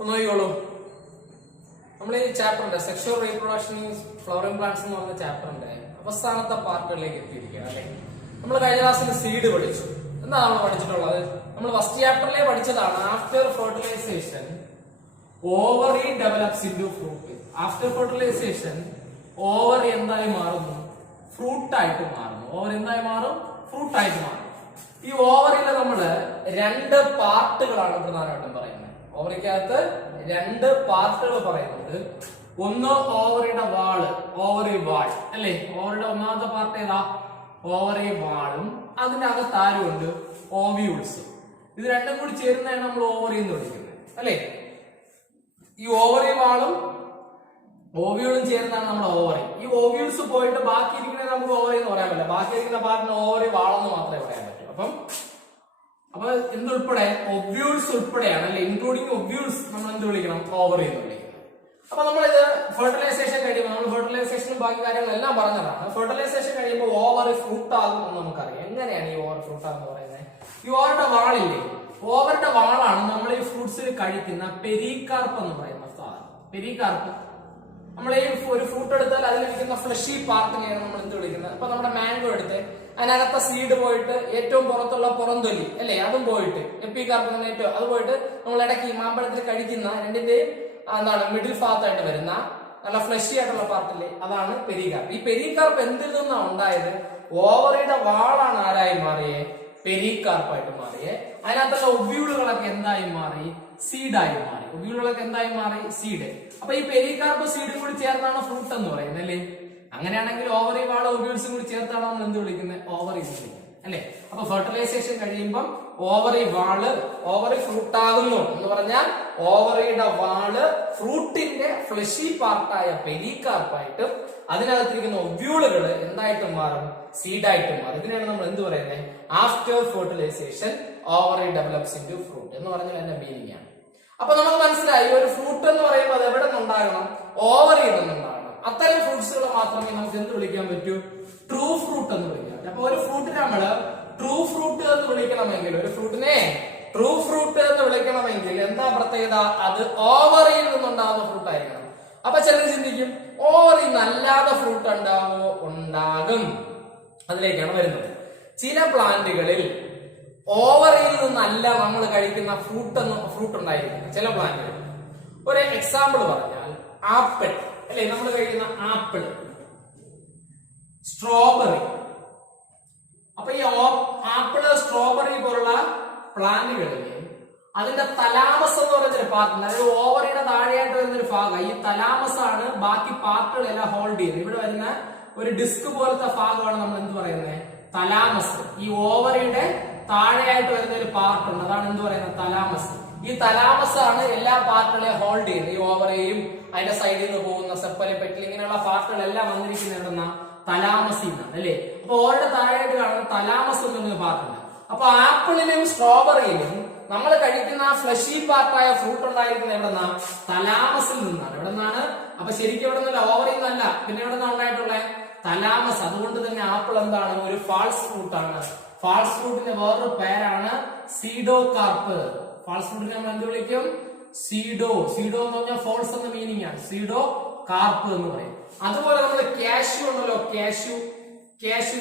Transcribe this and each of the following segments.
ഒന്ന് നോക്കിക്കോളൂ. നമ്മൾ ഈ ചാപ്റ്ററിന്റെ sexual reproduction in flowering plants എന്ന് പറഞ്ഞ ചാപ്റ്ററിന്റെ അവസാനത്തെ പാർട്ടുകളിലേക്ക് എത്തിയിരിക്കുകയാണ് അല്ലെ. നമ്മൾ കഴിഞ്ഞ ക്ലാസ്സിൽ സീഡ് പഠിച്ചു. എന്താണ് നമ്മൾ പഠിച്ചിട്ടുള്ളത്? നമ്മൾ ഫസ്റ്റ് ചാപ്റ്ററിലെ പഠിച്ചതാണ്. After fertilisation ovary develops into fruit. After fertilisation ovary എന്തായി മാറുന്നു? ഫ്രൂട്ടായിട്ട് മാറുന്നു. ഓവർ എന്തായി മാറും? ഫ്രൂട്ടായിട്ട് മാറും. ഈ ഓവറിയിൽ നമ്മള് രണ്ട് പാർട്ടുകളാണ് പ്രധാനമായിട്ടും പറയുന്നത്. ഓവറിക്കകത്ത് രണ്ട് പാർട്ടുകൾ പറയുന്നുണ്ട്. ഒന്ന് ഓവറിയുടെ വാള്, ഓവറി വാൾ അല്ലെ. ഓവറിയുടെ ഒന്നാമത്തെ പാർട്ട് ഏതാ? ഓവറി വാളും അതിന്റെ അകത്ത് ആരുമുണ്ട്? ഓവ്യൂൾസ്. ഇത് രണ്ടും കൂടി ചേരുന്നതാണ് നമ്മൾ ഓവറി എന്ന് വിളിക്കുന്നത് അല്ലെ. ഈ ഓവറി വാളും ഓവ്യൂളും ചേരുന്നതാണ് നമ്മുടെ ഓവറി. ഈ ഓവ്യൂൾസ് പോയിട്ട് ബാക്കി ഇരിക്കുന്നത് നമുക്ക് ഓവറി എന്ന് പറയാൻ പറ്റില്ല. ബാക്കി ഇരിക്കുന്ന പാർട്ടിന് ഓവറി വാളെന്ന് മാത്രമേ പറയാൻ പറ്റൂ. അപ്പൊ എന്തുൾപ്പെടെ ഒവ്യൂൾസ് ഉൾപ്പെടെയാണ് അല്ലെ, ഇൻക്ലൂഡിങ് ഒവ്യൂൾസ് നമ്മൾ എന്ത് വിളിക്കണം? ഓവറി എന്ന് വിളിക്കണം. അപ്പൊ നമ്മളിത് ഫെർട്ടിലൈസേഷൻ കഴിയുമ്പോൾ നമ്മൾ ഫെർട്ടിലൈസേഷനും ബാക്കി കാര്യങ്ങളെല്ലാം പറഞ്ഞതാണ്. ഫെർട്ടിലൈസേഷൻ കഴിയുമ്പോൾ ഓവർ ഫ്രൂട്ട് ആകും എന്ന് നമുക്കറിയാം. എങ്ങനെയാണ് ഈ ഓവർ ഫ്രൂട്ട് ആകുന്ന പറയുന്നത്? ഈ ഓവറുടെ വാളില്ലേ, ഓവറുടെ വാളാണ് നമ്മൾ ഈ ഫ്രൂട്ട്സിൽ കഴിക്കുന്ന പെരികാർപ്പ് എന്ന് പറയുന്ന സാധനം. പെരികാർപ്പ് നമ്മൾ ഈ ഒരു ഫ്രൂട്ട് എടുത്താൽ അതിലിരിക്കുന്ന ഫ്ലഷി പാർട്ടിനെയാണ് നമ്മൾ എന്ത് വിളിക്കുന്നത്? അപ്പൊ നമ്മുടെ മാംഗോ എടുത്ത് അതിനകത്തെ സീഡ് പോയിട്ട് ഏറ്റവും പുറത്തുള്ള പുറംതൊലി അല്ലെ, അതും പോയിട്ട് എപ്പികാർപ്പ് ഏറ്റവും അത് പോയിട്ട് നമ്മൾ ഇടയ്ക്ക് ഈ മാമ്പഴത്തിൽ കഴിക്കുന്ന രണ്ടിന്റെയും എന്താണ് മിഡിൽ ഭാഗത്തായിട്ട് വരുന്ന നല്ല ഫ്ലഷി ആയിട്ടുള്ള പാർട്ടില്ലേ, അതാണ് പെരികാർപ്പ്. ഈ പെരികാർപ്പ് എന്തിൽ നിന്നാണ് ഉണ്ടായത്? ഓവറിയുടെ വാളാണ് ആരായി മാറിയേ? പെരികാർപ്പായിട്ട് മാറിയേ. അതിനകത്തുള്ള ഒവ്യൂളുകളൊക്കെ എന്തായി മാറി? സീഡായി മാറി. ഒവ്യൂളുകളൊക്കെ എന്തായി മാറി? സീഡ്. അപ്പൊ ഈ പെരികാർപ്പ് സീഡും കൂടി ചേർന്നാണ് ഫ്രൂട്ട് എന്ന് പറയുന്നത് അല്ലേ. അങ്ങനെയാണെങ്കിൽ ഓവറി വാള് ഒവ്യൂൾസും കൂടി ചേർത്താണ് നമ്മൾ എന്ത് വിളിക്കുന്നത്? ഓവറി എന്ന് വിളിക്കുന്നത് അല്ലെ. അപ്പൊ ഫെർട്ടിലൈസേഷൻ കഴിയുമ്പം ഓവറി വാള് ഓവറി ഫ്രൂട്ട് ആകുന്നു എന്ന് പറഞ്ഞാൽ ഓവറിയുടെ വാള് ഫ്രൂട്ടിന്റെ ഫ്ലഷി പാർട്ടായ പെരികാർപ്പായിട്ടും അതിനകത്തിരിക്കുന്ന ഒവ്യൂളുകൾ എന്തായിട്ടും മാറും? സീഡായിട്ടും മാറും. ഇതിനാണ് നമ്മൾ എന്ത് പറയുന്നത്? After fertilisation ovary develops into fruit എന്ന് പറഞ്ഞാൽ എന്റെ മീനിങ് ആണ്. അപ്പൊ നമുക്ക് മനസ്സിലായി ഒരു ഫ്രൂട്ട് എന്ന് പറയുമ്പോൾ അത് എവിടെ നിന്നുണ്ടാകണം? ഓവറിയിൽ നിന്നുണ്ടാകണം. അത്തരം ഫ്രൂട്ട്സുകൾ മാത്രമേ നമുക്ക് എന്ത് വിളിക്കാൻ പറ്റൂ? ട്രൂ ഫ്രൂട്ട് എന്ന് വിളിക്കാം. അപ്പൊ ഒരു ഫ്രൂട്ടിനെ നമ്മള് ട്രൂ ഫ്രൂട്ട് എന്ന് വിളിക്കണമെങ്കിൽ, ഒരു ഫ്രൂട്ടിനെ ട്രൂ ഫ്രൂട്ട് എന്ന് വിളിക്കണമെങ്കിൽ എന്താ പ്രത്യേകത? അത് ഓവറിയിൽ നിന്നുണ്ടാകുന്ന ഫ്രൂട്ട് ആയിരിക്കണം. അപ്പൊ ചിലർ ചിന്തിക്കും ഓവറിൽ നിന്നല്ലാതെ ഫ്രൂട്ട് ഉണ്ടാകുമോ? ഉണ്ടാകും. അതിലേക്കാണ് വരുന്നത്. ചില പ്ലാന്റുകളിൽ ഓവറിയിൽ നിന്നല്ല നമ്മൾ കഴിക്കുന്ന ഫ്രൂട്ട് ഉണ്ടായിരിക്കും ചില പ്ലാന്റുകൾ. ഒരു എക്സാമ്പിൾ പറഞ്ഞാൽ ആപ്പിൾ അല്ലെ, നമ്മൾ കഴിക്കുന്ന ആപ്പിൾ, സ്ട്രോബെറി. അപ്പൊ ഈ ആപ്പിള്, സ്ട്രോബെറി പോലുള്ള പ്ലാന്റുകളിൽ അതിന്റെ തലാമസ് എന്ന് പറയുന്നൊരു പാർട്ടുണ്ട്. അതായത് ഓവറിയുടെ താഴെയായിട്ട് വരുന്നൊരു ഭാഗം. ഈ തലാമസ് ആണ് ബാക്കി പാർട്ടുകളെല്ലാം ഹോൾഡ് ചെയ്യുന്നത്. ഇവിടെ വരുന്ന ഒരു ഡിസ്ക് പോലത്തെ ഭാഗമാണ് നമ്മൾ എന്ത് പറയുന്നത്? തലാമസ്. ഈ ഓവറിയുടെ താഴെയായിട്ട് വരുന്ന ഒരു പാർട്ടുണ്ട്, അതാണ് എന്ത് പറയുന്നത്? തലാമസ്. ഈ തലാമസ് ആണ് എല്ലാ പാർട്ടുകളെയും ഹോൾഡ് ചെയ്യുന്നത്. ഈ ഓവറേയും അതിന്റെ സൈഡിൽ നിന്ന് പോകുന്ന സെപ്പല്, പെറ്റിൽ ഇങ്ങനെയുള്ള പാർട്ടുകളെല്ലാം വന്നിരിക്കുന്നത് എവിടുന്ന? തലാമസിൽ നിന്നാണ് അല്ലെ. അപ്പൊ ഓവറുടെ താഴെയായിട്ട് കാണുന്ന തലാമസ് എന്നൊരു പാർട്ടുണ്ട്. അപ്പൊ ആപ്പിളിലും സ്ട്രോബെറിയിലും നമ്മൾ കഴിക്കുന്ന ആ ഫ്ലഷി പാർട്ടായ ഫ്രൂട്ട് ഉണ്ടായിരിക്കുന്നത് എവിടെന്നാ? തലാമസിൽ നിന്നാണ്. എവിടെ നിന്നാണ്? അപ്പൊ ശരിക്കും എവിടെ നിന്നല്ല, ഓവറിൽ നിന്നല്ല. പിന്നെ എവിടെ നിന്നാണ് ഉണ്ടായിട്ടുള്ളത്? തലാമസ്. അതുകൊണ്ട് തന്നെ ആപ്പിൾ എന്താണ്? ഒരു ഫാൾസ് ഫ്രൂട്ട് ആണ്. ഫാൾസ് ഫ്രൂട്ടിന്റെ വേറൊരു പേരാണ് സീഡോ കാർപ്പ്. ഫാൾസ് ഫ്രൂട്ടിനെ നമ്മൾ എന്ത് വിളിക്കും? സീഡോ. സീഡോ എന്ന് പറഞ്ഞാൽ ഫോൾസ് എന്ന മീനിങ് ആണ്. സീഡോ കാർപ്പ് എന്ന് പറയും. അതുപോലെ നമ്മൾ കാഷ്യൂ ഉണ്ടല്ലോ, കാഷ്യൂ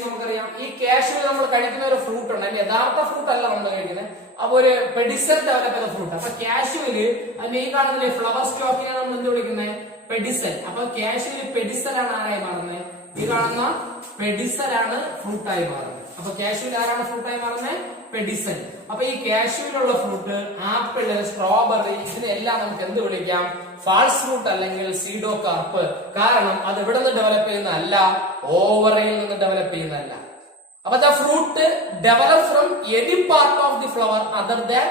നമുക്കറിയാം. ഈ കാഷ്യൂ നമ്മൾ കഴിക്കുന്ന ഒരു ഫ്രൂട്ട് ഉണ്ട്. അതിന്റെ യഥാർത്ഥ ഫ്രൂട്ട് അല്ല നമ്മൾ കഴിക്കുന്നത്. അപ്പൊ ഒരു പെഡിസൽ ഡെവലപ്പ് ചെയ്ത ഫ്രൂട്ട്. അപ്പൊ കാഷ്യൂവില് അതിന്റെ ഈ കാണുന്നില്ലേ ഫ്ലവർ സ്റ്റോക്കിനെയാണ് നമ്മൾ എന്ത് വിളിക്കുന്നത്? പെഡിസൽ. അപ്പൊ കാഷ്യൂവിൽ പെഡിസൽ ആണ് ആരായി മാറുന്നത്? ഈ കാണുന്ന പെഡിസൽ ആണ് ഫ്രൂട്ടായി മാറുന്നത്. അപ്പൊ കാഷ്യൂവിൽ ആരാണ് ഫ്രൂട്ടായി മാറുന്നത്? പെഡിസൽ. അപ്പൊ ഈ കാഷ്യൂവിലുള്ള ഫ്രൂട്ട്, ആപ്പിള്, സ്ട്രോബെറി, ഇതിനെല്ലാം നമുക്ക് എന്ത് വിളിക്കാം? ഫാൾസ് ഫ്രൂട്ട് അല്ലെങ്കിൽ സീഡോ കാർപ്പ്. കാരണം അത് ഇവിടെ നിന്ന് ഡെവലപ്പ് ചെയ്യുന്നതല്ല, ഓവറിയിൽ നിന്ന് ഡെവലപ്പ് ചെയ്യുന്നതല്ല. അപ്പൊ the fruit develop from any part of the flower other than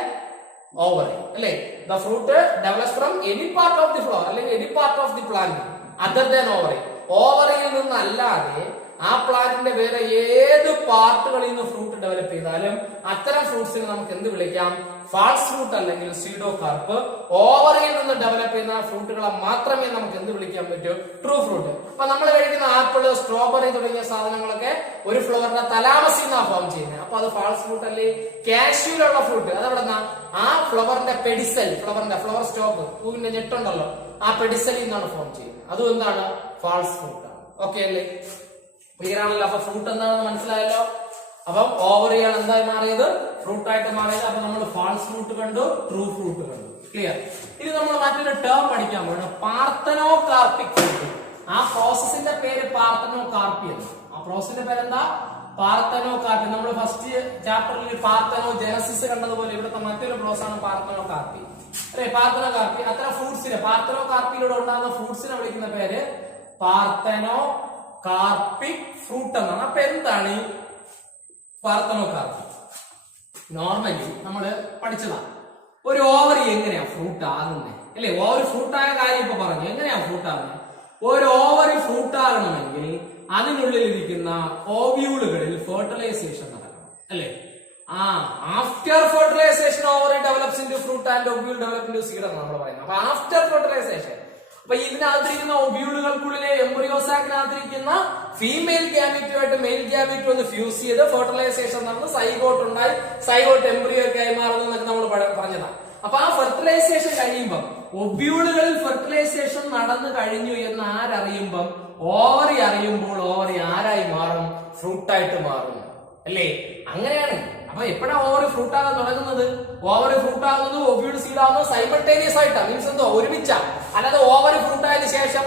ovary അല്ലെ. The fruit develop from any part of the flower അല്ലെങ്കിൽ any part of the plant other than ovary. ഓവറിയിൽ നിന്നല്ലാതെ ആ പ്ലാന്റിന്റെ വേറെ ഏത് പാർട്ടുകളിൽ നിന്ന് ഫ്രൂട്ട് ഡെവലപ്പ് ചെയ്താലും അത്തരം ഫ്രൂട്ട്സിനെ നമുക്ക് എന്ത് വിളിക്കാം? ഫാൾസ് ഫ്രൂട്ട് അല്ലെങ്കിൽ സ്യൂഡോ കാർപ്പ്. ഓവറിൽ നിന്ന് ഡെവലപ്പ് ചെയ്യുന്ന ഫ്രൂട്ടുകളെ മാത്രമേ നമുക്ക് എന്ത് വിളിക്കാൻ പറ്റൂ? True fruit. അപ്പൊ നമ്മൾ കഴിക്കുന്ന ആപ്പിൾ, സ്ട്രോബെറി തുടങ്ങിയ സാധനങ്ങളൊക്കെ ഒരു ഫ്ലവറിന്റെ തലാമസിൽ നിന്നാണ് ഫോം ചെയ്യുന്നത്. അപ്പൊ അത് ഫാൾസ് ഫ്രൂട്ട് അല്ലേ? കാഷ്യൂലുള്ള ഫ്രൂട്ട് അതെവിടെന്നാ? ആ ഫ്ലവറിന്റെ പെഡിസൽ, ഫ്ലവർ സ്റ്റോക്ക്, പൂവിന്റെ ഞെട്ടുണ്ടല്ലോ, ആ പെഡിസലിൽ നിന്നാണ് ഫോം ചെയ്യുന്നത്. അതും എന്താണ്? ഫാൾസ് ഫ്രൂട്ട് ആണ്. ഓക്കെ അല്ലേ? ക്ലിയർ ആണല്ലോ? അപ്പൊ ഫ്രൂട്ട് എന്താണെന്ന് മനസ്സിലായല്ലോ. അപ്പം ഓവറിയാണ് എന്തായി മാറിയത്? ഫ്രൂട്ട് ആയിട്ട് മാറിയത്. അപ്പൊ നമ്മൾ ഫാൾസ് ഫ്രൂട്ട് കണ്ടു, ട്രൂ ഫ്രൂട്ട് കണ്ടു. ക്ലിയർ? ഇനി നമ്മൾ മറ്റൊരു ടേം പഠിക്കാൻ പോകുന്നത് പാർത്തനോകാർപ്പിക് ഫ്രൂട്ട്. ആ പ്രോസസ്സിന്റെ പേര് പാർത്തനോകാർപ്പി എന്ന്. ആ പ്രോസസ്സിന്റെ പേരെന്താ? പാർത്തനോകാർപ്പി. നമ്മൾ ഫസ്റ്റ് ചാപ്റ്ററിൽ പാർത്തനോ ജനസിസ് കണ്ടതുപോലെ ഇവിടുത്തെ മറ്റൊരു പ്രോസസ് ആണ് പാർത്തനോകാർപ്പി അല്ലെ? പാർത്തനോകാർപ്പി. അത്ര ഫ്രൂട്ട്സിനെ, പാർത്തനോകാർപ്പിയിലൂടെ ഉണ്ടാകുന്ന ഫ്രൂട്ട്സിനെ വിളിക്കുന്ന പേര് പാർത്തനോകാർപ്പിക് ഫ്രൂട്ട് എന്നാണ്. അപ്പൊ എന്താണ് ഈ പാർത്തനോകാർപ്പി? നോർമലി നമ്മള് പഠിച്ചതാണ്. ഒരു ഓവറി എങ്ങനെയാ ഫ്രൂട്ട് ആകുന്നത് അല്ലെ? ഓവറി ഫ്രൂട്ടായ കാര്യം ഇപ്പൊ പറഞ്ഞു. എങ്ങനെയാ ഫ്രൂട്ട് ആകുന്നത്? ഒരു ഓവറി ഫ്രൂട്ട് ആകണമെങ്കിൽ അതിനുള്ളിൽ ഇരിക്കുന്ന ഓവ്യൂളുകളിൽ ഫെർട്ടിലൈസേഷൻ നടക്കണം അല്ലെ? After fertilisation ovary develops into fruit and ovule develop into seed എന്നാണ് നമ്മൾ പറയുന്നത്. അപ്പൊ ആഫ്റ്റർ ഫെർട്ടിലൈസേഷൻ, അപ്പൊ ഇതിനകത്തിരിക്കുന്ന ഒബ്യൂളുകൾക്കുള്ളിലെ എംബ്രിയോസാക്കിനകത്തിരിക്കുന്ന ഫീമെയിൽ ഗ്യാമീറ്റുമായിട്ട് മെയിൽ ഗ്യാമീറ്റ് ഒന്ന് ഫ്യൂസ് ചെയ്ത് ഫെർട്ടിലൈസേഷൻ നടന്ന് സൈഗോട്ട് ഉണ്ടായി, സൈഗോട്ട് എംബ്രിയോ ഒക്കെ ആയി മാറുന്നു എന്നൊക്കെ നമ്മൾ പറഞ്ഞതാണ്. അപ്പൊ ആ ഫെർട്ടിലൈസേഷൻ കഴിയുമ്പം, ഒബ്യൂളുകളിൽ ഫെർട്ടിലൈസേഷൻ നടന്നു കഴിഞ്ഞു എന്ന് ആരറിയുമ്പം? ഓവറി അറിയുമ്പോൾ ഓവറി ആരായി മാറും? ഫ്രൂട്ടായിട്ട് മാറും അല്ലേ? അങ്ങനെയാണ്. അപ്പൊ എപ്പോഴാണ് ഓവറി ഫ്രൂട്ട് ആകാൻ തുടങ്ങുന്നത്? ഓവറി ഫ്രൂട്ട് ആകുന്നത് ഒബ്യൂൾ സീഡ് ആകുന്നത് സൈമൾട്ടേനിയസ് ആയിട്ടാണ്. മീൻസ് എന്തോ ഒരുമിച്ചാ. അല്ലാതെ ഓവറി ഫ്രൂട്ട് ആയതിനു ശേഷം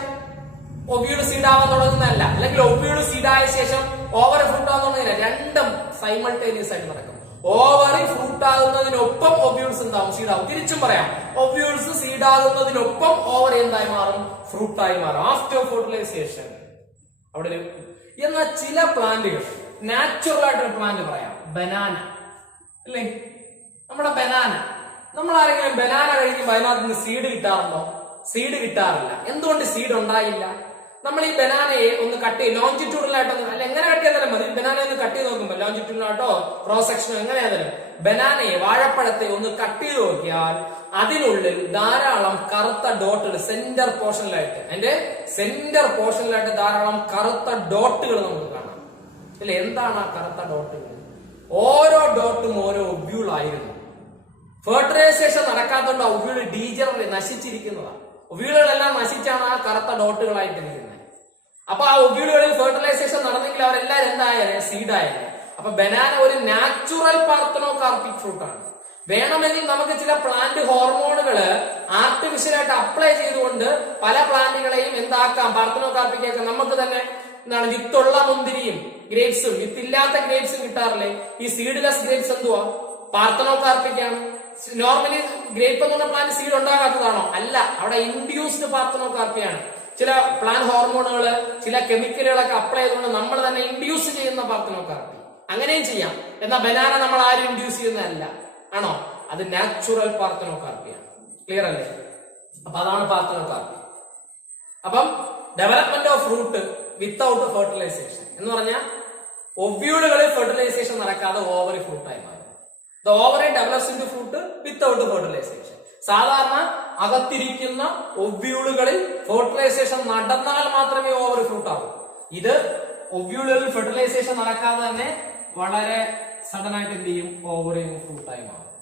ഒബ്യൂൾ സീഡ് ആവാൻ തുടങ്ങുന്നതല്ല, അല്ലെങ്കിൽ ഒബ്യൂൾ സീഡ് ആയ ശേഷം ഓവറി ഫ്രൂട്ട് ആകാൻ തുടങ്ങുന്നില്ല. രണ്ടും സൈമൾട്ടേനിയസ് ആയിട്ട് നടക്കും. ഓവറി ഫ്രൂട്ട് ആകുന്നതിനൊപ്പം ഒബ്യൂൾസ് എന്താവും? സീഡാവും. തിരിച്ചും പറയാം, ഒബ്യൂൾസ് സീഡ് ആകുന്നതിനൊപ്പം ഓവറി എന്തായി മാറും? ഫ്രൂട്ടായി മാറും ആഫ്റ്റർ ഫെർട്ടിലൈസേഷൻ. അവിടെ എന്നാൽ ചില പ്ലാന്റുകൾ, നാച്ചുറൽ ആയിട്ടൊരു പ്ലാന്റ് പറയാം, ബനാന അല്ലേ? നമ്മുടെ ബനാന, നമ്മൾ ആരെങ്കിലും ബനാന കഴിക്കുമ്പോൾ അതിനകത്ത് നിന്ന് സീഡ് കിട്ടാറുണ്ടോ? സീഡ് കിട്ടാറില്ല. എന്തുകൊണ്ട് സീഡ് ഉണ്ടായില്ല? നമ്മൾ ഈ ബനാനയെ ഒന്ന് കട്ട് ചെയ്യും, ലോഞ്ചിറ്റ്യൂഡിലായിട്ടൊന്ന്, അല്ല എങ്ങനെ കട്ട് ചെയ്താലും മതി. ബനാനയെ ഒന്ന് കട്ട് ചെയ്ത് നോക്കുമ്പോൾ ലോഞ്ചിറ്റ്യൂഡിലായിട്ടോ ക്രോസ് സെക്ഷനോ എങ്ങനെയായാലും ബനാനയെ, വാഴപ്പഴത്തെ ഒന്ന് കട്ട് ചെയ്ത് നോക്കിയാൽ അതിനുള്ളിൽ ധാരാളം കറുത്ത ഡോട്ടുകൾ സെന്റർ പോർഷനിലായിട്ട്, അതിന്റെ സെന്റർ പോർഷനിലായിട്ട് ധാരാളം കറുത്ത ഡോട്ടുകൾ നമുക്ക് കാണാം അല്ലെ? എന്താണ് ആ കറുത്ത ഡോട്ടുകൾ? ഓരോ ഡോട്ടും ഓരോ ഒബ്യൂൾ ആയിരുന്നു. Fertilisation നടക്കാത്തതുകൊണ്ട് ഒബ്യൂൾ degenerate നശിച്ചിരിക്കുന്നതാണ്. ഒബ്യൂളുകളെല്ലാം നശിച്ചാണ് ആ കറുത്ത ഡോട്ടുകളായിട്ടിരിക്കുന്നത്. അപ്പൊ ആ ഒബ്യൂളുകളിൽ ഫെർട്ടിലൈസേഷൻ നടന്നെങ്കിൽ അവരെല്ലാരും എന്തായാലും സീഡായാലും. അപ്പൊ ബനാന ഒരു നാച്ചുറൽ പാർത്തനോകാർപ്പിക് ഫ്രൂട്ട് ആണ്. വേണമെങ്കിൽ നമുക്ക് ചില പ്ലാന്റ് ഹോർമോണുകള് ആർട്ടിഫിഷ്യലായിട്ട് അപ്ലൈ ചെയ്തുകൊണ്ട് പല പ്ലാന്റുകളെയും എന്താക്കാം? പാർത്തനോകാർപ്പിക്കാക്കാം. നമുക്ക് തന്നെ എന്താണ്, വിത്തുള്ള മുന്തിരിയും ഗ്രേപ്സും വിത്തില്ലാത്ത ഗ്രേപ്സും കിട്ടാറില്ലേ? ഈ സീഡ്ലെസ് ഗ്രേപ്സ് എന്തുവാ? പാർത്തനോകാർപ്പിക്കാണ്. നോർമലി ഗ്രേപ്പ് എന്ന് പറഞ്ഞ പ്ലാന്റ് സീഡ് ഉണ്ടാകാത്തതാണോ? അല്ല, അവിടെ ഇൻഡ്യൂസ്ഡ് പാർത്തനോകാർപ്പിയാണ്. ചില പ്ലാന്റ് ഹോർമോണുകള്, ചില കെമിക്കലുകളൊക്കെ അപ്ലൈ ചെയ്തുകൊണ്ട് നമ്മൾ തന്നെ ഇൻഡ്യൂസ് ചെയ്യുന്ന പാർത്തനോകാർപ്പി. അങ്ങനെയും ചെയ്യാം. എന്നാൽ ബനാന നമ്മൾ ആരും ഇൻഡ്യൂസ് ചെയ്യുന്നതല്ല, ആണോ? അത് നാച്ചുറൽ പാർത്തനോകാർപ്പിയാണ്. ക്ലിയർ അല്ലേ? അപ്പൊ അതാണ് പാർത്തനോകാർപ്പി. അപ്പം development of fruit without fertilisation എന്ന് പറഞ്ഞാൽ ഒവ്യൂളുകളിൽ ഫെർട്ടിലൈസേഷൻ നടക്കാതെ ഓവറി ഫ്രൂട്ടായി മാറും. The ovary develops into fruit without fertilisation. സാധാരണ അകത്തിരിക്കുന്ന ഒവ്യൂളുകളിൽ ഫെർട്ടിലൈസേഷൻ നടന്നാൽ മാത്രമേ ഓവറി ഫ്രൂട്ട് ആകൂ. ഇത് ഒവ്യൂളുകളിൽ ഫെർട്ടിലൈസേഷൻ നടക്കാതെ തന്നെ വളരെ സഡൻ ആയിട്ട് എന്ത് ചെയ്യും? ഓവറി ഫ്രൂട്ടായി മാറും.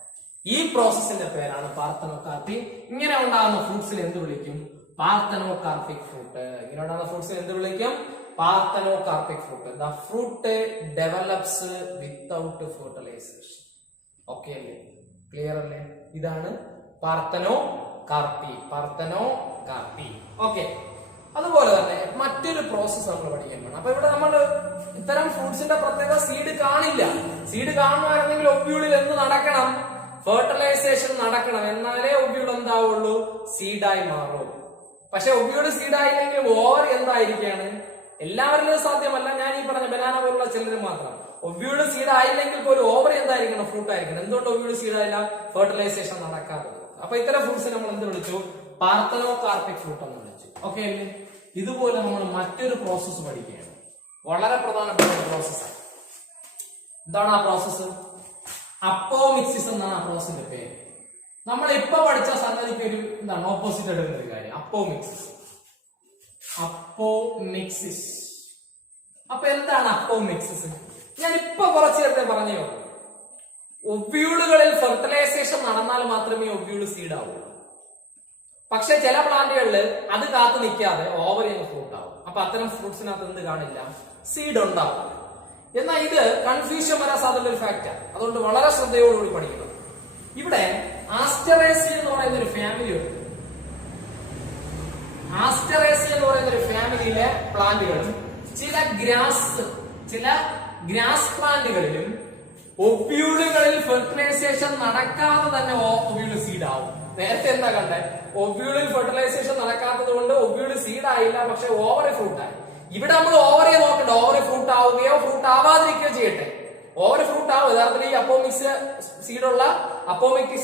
ഈ പ്രോസസ്സിന്റെ പേരാണ് പാർത്തനോകാർപ്പി. ഇങ്ങനെ ഉണ്ടാകുന്ന ഫ്രൂട്ട്സിനെ എന്ത് വിളിക്കും? Parthenocarpic fruit. ഇങ്ങനെ ഉണ്ടാകുന്ന ഫ്രൂട്ട്സിനെ എന്ത് വിളിക്കും? Parthenocarpic fruit. The fruit develops without fertilisation. Okay അല്ലേ? ക്ലിയർ അല്ലേ? ഇതാണ് പാർത്തനോകാർപ്പി. പാർത്തനോകാർപ്പി. ഓക്കെ. അതുപോലെ തന്നെ മറ്റൊരു പ്രോസസ് നമ്മൾ പഠിക്കാൻ വേണം. അപ്പൊ ഇവിടെ നമ്മൾ ഇത്തരം ഫ്രൂട്ട്സിന്റെ പ്രത്യേകത സീഡ് കാണില്ല. സീഡ് കാണുമായിരുന്നെങ്കിൽ ഒബ്യൂളിൽ എന്ത് നടക്കണം? ഫെർട്ടിലൈസേഷൻ നടക്കണം. എന്നാലേ ഒബ്യൂൾ എന്താവുള്ളൂ? സീഡായി മാറും. പക്ഷെ ഒബ്യൂൾ സീഡായില്ലെങ്കിൽ ഓവർ എന്തായിരിക്കാണ്? എല്ലാവരിലും സാധ്യമല്ല. ഞാൻ ഈ പറഞ്ഞ ബനാന പോലുള്ള ചിലര് മാത്രം. ഒബ്യൂൾ സീഡ് ആയില്ലെങ്കിൽ പോലും ഓവർ എന്തായിരിക്കണം? ഫ്രൂട്ട് ആയിരിക്കണം. എന്തുകൊണ്ട് ഒബ്യൂൾ സീഡ് ആയില്ല? ഫെർട്ടിലൈസേഷൻ നടക്കാതെ. അപ്പൊ ഇത്തരം ഫ്രൂട്ട്സ് നമ്മൾ എന്ത് വിളിച്ചു? പാർത്തനോകാർപ്പിക് ഫ്രൂട്ട് എന്ന് വിളിച്ചു. ഓക്കെ അല്ലേ? ഇതുപോലെ നമ്മൾ മറ്റൊരു പ്രോസസ്സ് പഠിക്കുകയാണ്. വളരെ പ്രധാനപ്പെട്ട ഒരു പ്രോസസ്സാണ്. എന്താണ് ആ പ്രോസസ്സ്? അപ്പോമിക്സിസ് എന്നാണ് ആ പ്രോസസ്സിന്റെ പേര്. നമ്മൾ ഇപ്പൊ പഠിച്ച സംഗതിക്ക് ഒരു എന്താണ് ഓപ്പോസിറ്റ് എടുക്കുന്ന ഒരു കാര്യം, അപ്പോമിക്സിസ്. അപ്പോമിക്സിസ്. അപ്പൊ എന്താണ് അപ്പോമിക്സിസ്? ഞാൻ ഇപ്പൊ കുറച്ചു നേരത്തെ പറഞ്ഞോ, ഒവ്യൂളുകളിൽ ഫെർട്ടിലൈസേഷൻ നടന്നാൽ മാത്രമേ ഒവ്യൂള് സീഡ് ആവൂ. പക്ഷെ ചില പ്ലാന്റുകളിൽ അത് കാത്തു നിൽക്കാതെ ഓവറി അങ്ങ് ഫ്രൂട്ട് ആവും. അപ്പൊ അത്തരം ഫ്രൂട്ട്സിനകത്ത് എന്ത് കാണില്ല? സീഡ് ഉണ്ടാവും. എന്നാൽ ഇത് കൺഫ്യൂഷൻ വരാൻ സാധ്യത ഒരു ഫാക്റ്റാണ്. അതുകൊണ്ട് വളരെ ശ്രദ്ധയോടുകൂടി പഠിക്കണം. ഇവിടെ ആസ്റ്ററേസി എന്ന് പറയുന്ന ഒരു ഫാമിലി ഉണ്ട്. ആസ്റ്ററേസി എന്ന് പറയുന്ന ഒരു ഫാമിലിയിലെ പ്ലാന്റുകളും ചില ഗ്രാസ് പ്ലാന്റുകളിലും ഒവ്യൂളുകളിൽ ഫെർട്ടിലൈസേഷൻ നടക്കാതെ തന്നെ ഒവ്യൂള് സീഡ് ആവും. നേരത്തെ എന്താ കണ്ടേ? ഒവ്യൂളിൽ ഫെർട്ടിലൈസേഷൻ നടക്കാത്തത് കൊണ്ട് ഒവ്യൂള് സീഡ് ആയില്ല, പക്ഷെ ഓവറി ഫ്രൂട്ട് ആയി. ഇവിടെ നമ്മൾ ഓവറെ നോക്കണ്ട, ഓവറി ഫ്രൂട്ട് ആവുകയോ ഫ്രൂട്ട് ആവാതിരിക്കുകയോ ചെയ്യട്ടെ. ഓവർ ഫ്രൂട്ട് ആവും. യഥാർത്ഥത്തിൽ ഈ അപ്പോമിക്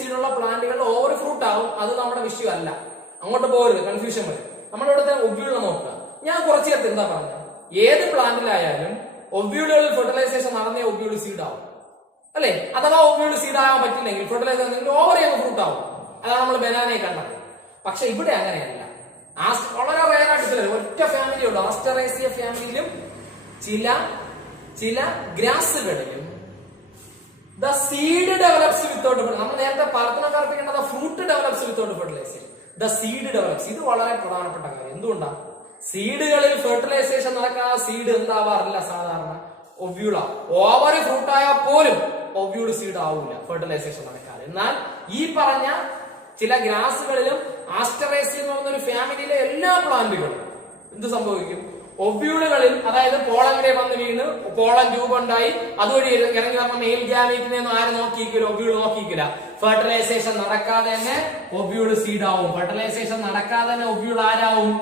സീഡുള്ള പ്ലാന്റുകളിൽ ഓവർ ഫ്രൂട്ട് ആവും. അത് നമ്മുടെ വിഷയമല്ല. അങ്ങോട്ട് പോകരുത്, കൺഫ്യൂഷൻ വരും. നമ്മളിവിടുത്തെ ഒവ്യൂളിനെ നോക്കുക. ഞാൻ കുറച്ചു നേരത്തെ എന്താ പറഞ്ഞത്? ഏത് പ്ലാന്റിലായാലും ഒവ്യൂളുകളിൽ ഫെർട്ടിലൈസേഷൻ നടന്നേ ഒവ്യൂള് സീഡ് ആവും, അല്ലെ? അഥവാ ഒവ്യൂള് സീഡ് ആകാൻ പറ്റില്ലെങ്കിൽ ഫെർട്ടിലൈസേഷൻ ഓവറി അങ്ങ് ഫ്രൂട്ട് ആവും. അതാണ് നമ്മൾ ബനാനയെ കണ്ടത്. പക്ഷെ ഇവിടെ അങ്ങനെയല്ല. വളരെ റയറായിട്ട് ചിലർ ഒറ്റ ഫാമിലി ഉള്ളൂ. ആസ്റ്ററേസിയ ഫാമിലിയിലും ചില ഗ്രാസുകളിലും ദ സീഡ് ഡെവലപ്സ് വിത്തൗട്ട്, നമ്മൾ നേരത്തെ പാർത്തനക്കാർപ്പിക്കേണ്ടത് fruit develops without fertilisation. The seed develops. ഇത് വളരെ പ്രധാനപ്പെട്ട കാര്യം. എന്തുകൊണ്ടാണ്? സീഡുകളിൽ ഫെർട്ടിലൈസേഷൻ നടക്കാതെ സീഡ് എന്താവാറില്ല സാധാരണ? ഒവ്യൂള. ഓവറി ഫ്രൂട്ട് ആയാൽ പോലും ഒവ്യൂള് സീഡ് ആവില്ല ഫെർട്ടിലൈസേഷൻ നടക്കാതെ. എന്നാൽ ഈ പറഞ്ഞ ചില ഗ്രാസുകളിലും ആസ്റ്ററേസി എന്ന് പറയുന്ന ഒരു ഫാമിലിയിലെ എല്ലാ പ്ലാന്റുകളും എന്ത് സംഭവിക്കും? ഒവ്യൂളുകളിൽ, അതായത് പോളങ്ങനെ വന്ന് വീണ് പോളൻ രൂപം ഉണ്ടായി അതുവഴി ഇറങ്ങി വന്ന മെയിൽ ഗ്യാമീറ്റിനെ ആരും നോക്കിയിരിക്കില്ല, ഒവ്യൂള് നോക്കിയിരിക്കില്ല. ഫെർട്ടിലൈസേഷൻ നടക്കാതെ തന്നെ ഒവ്യൂള് സീഡ് ആവും. ഫെർട്ടിലൈസേഷൻ നടക്കാതെ തന്നെ ഒവ്യൂള് ആരാവും?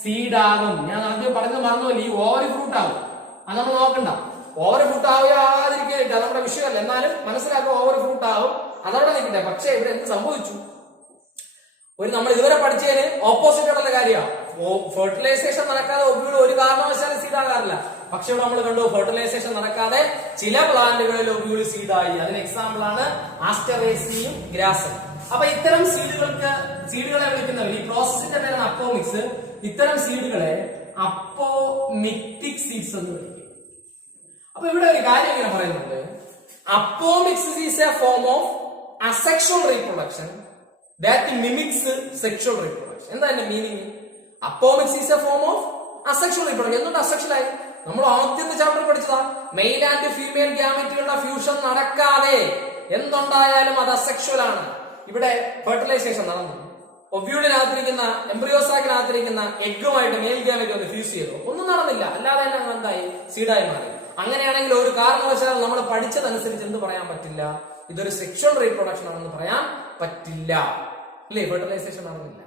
സീഡ് ആകും. ഞാൻ ആദ്യം പറഞ്ഞു മറന്നുപോലെ ഈ ഓവർ ഫ്രൂട്ട് ആവും. അത് നമ്മൾ നോക്കണ്ട. ഓവർ ഫ്രൂട്ട് ആവുകയാതിരിക്കില്ല, നമ്മുടെ വിഷയമല്ല. എന്നാലും മനസ്സിലാക്കുക, ഓവർ ഫ്രൂട്ട് ആവും. അതവിടെ നിൽക്കട്ടെ. പക്ഷെ ഇവിടെ എന്ത് സംഭവിച്ചു? നമ്മൾ ഇതുവരെ പഠിച്ചതിന് ഓപ്പോസിറ്റ് ഉള്ള കാര്യമാണ്. ഫെർട്ടിലൈസേഷൻ നടക്കാതെ ഒവ്യൂള് ഒരു കാരണവശാലും സീഡ് ആകാറില്ല. പക്ഷെ ഇവിടെ നമ്മൾ കണ്ടു, ഫെർട്ടിലൈസേഷൻ നടക്കാതെ ചില പ്ലാന്റുകളിൽ ഒവ്യൂള് സീഡായി. അതിന് എക്സാമ്പിൾ ആണ് ആസ്റ്ററേസിയും ഗ്രാസും. അപ്പൊ ഇത്തരം സീഡുകളെ വിളിക്കുന്നവർ, ഈ പ്രോസസ്സിന്റെ പേരാണ് അപ്പോമിക്സ്. ഇത്തരം സീഡുകളെ അപ്പോമിക്റ്റിക് സീഡ്സ് എന്ന് വിളിക്കും. അപ്പൊ ഇവിടെ ഒരു കാര്യം ഇങ്ങനെ പറയുന്നുണ്ട്, apomixis is a form of asexual reproduction that mimics sexual reproduction. എന്താ അതിന്റെ meaning? Apomixis is a form of asexual reproduction. എന്തുകൊണ്ട് അസെക്ഷലായി? നമ്മൾ ആദ്യത്തെ ചാപ്റ്റർ പഠിച്ചതാ. മെയിൽ ആൻഡ് ഫീമെയിൽ ഗ്യാമറ്റുകളുടെ ഫ്യൂഷൻ നടക്കാതെ എന്തുണ്ടായാലും അത് അസെക്ഷുവൽ ആണ്. ഇവിടെ ഫെർട്ടിലൈസേഷൻ നടന്നു. ഒവ്യൂളിനകത്തിരിക്കുന്ന എംബ്രിയോസാക്കിനകത്തിരിക്കുന്ന എഗ്ഗുമായിട്ട് മെയിൽ ഗ്യാമറ്റ് ഒന്ന് ഫ്യൂസ് ചെയ്തു. ഒന്നും നടന്നില്ല. അല്ലാതെ തന്നെ എന്തായി? സീഡായി മാറി. അങ്ങനെയാണെങ്കിൽ ഒരു കാരണവശാലും നമ്മൾ പഠിച്ചതനുസരിച്ച് എന്ത് പറയാൻ പറ്റില്ല? ഇതൊരു സെക്ഷുവൽ റീപ്രൊഡക്ഷൻ ആണെന്ന് പറയാൻ പറ്റില്ല, അല്ലേ? ഫെർട്ടിലൈസേഷൻ നടന്നില്ല.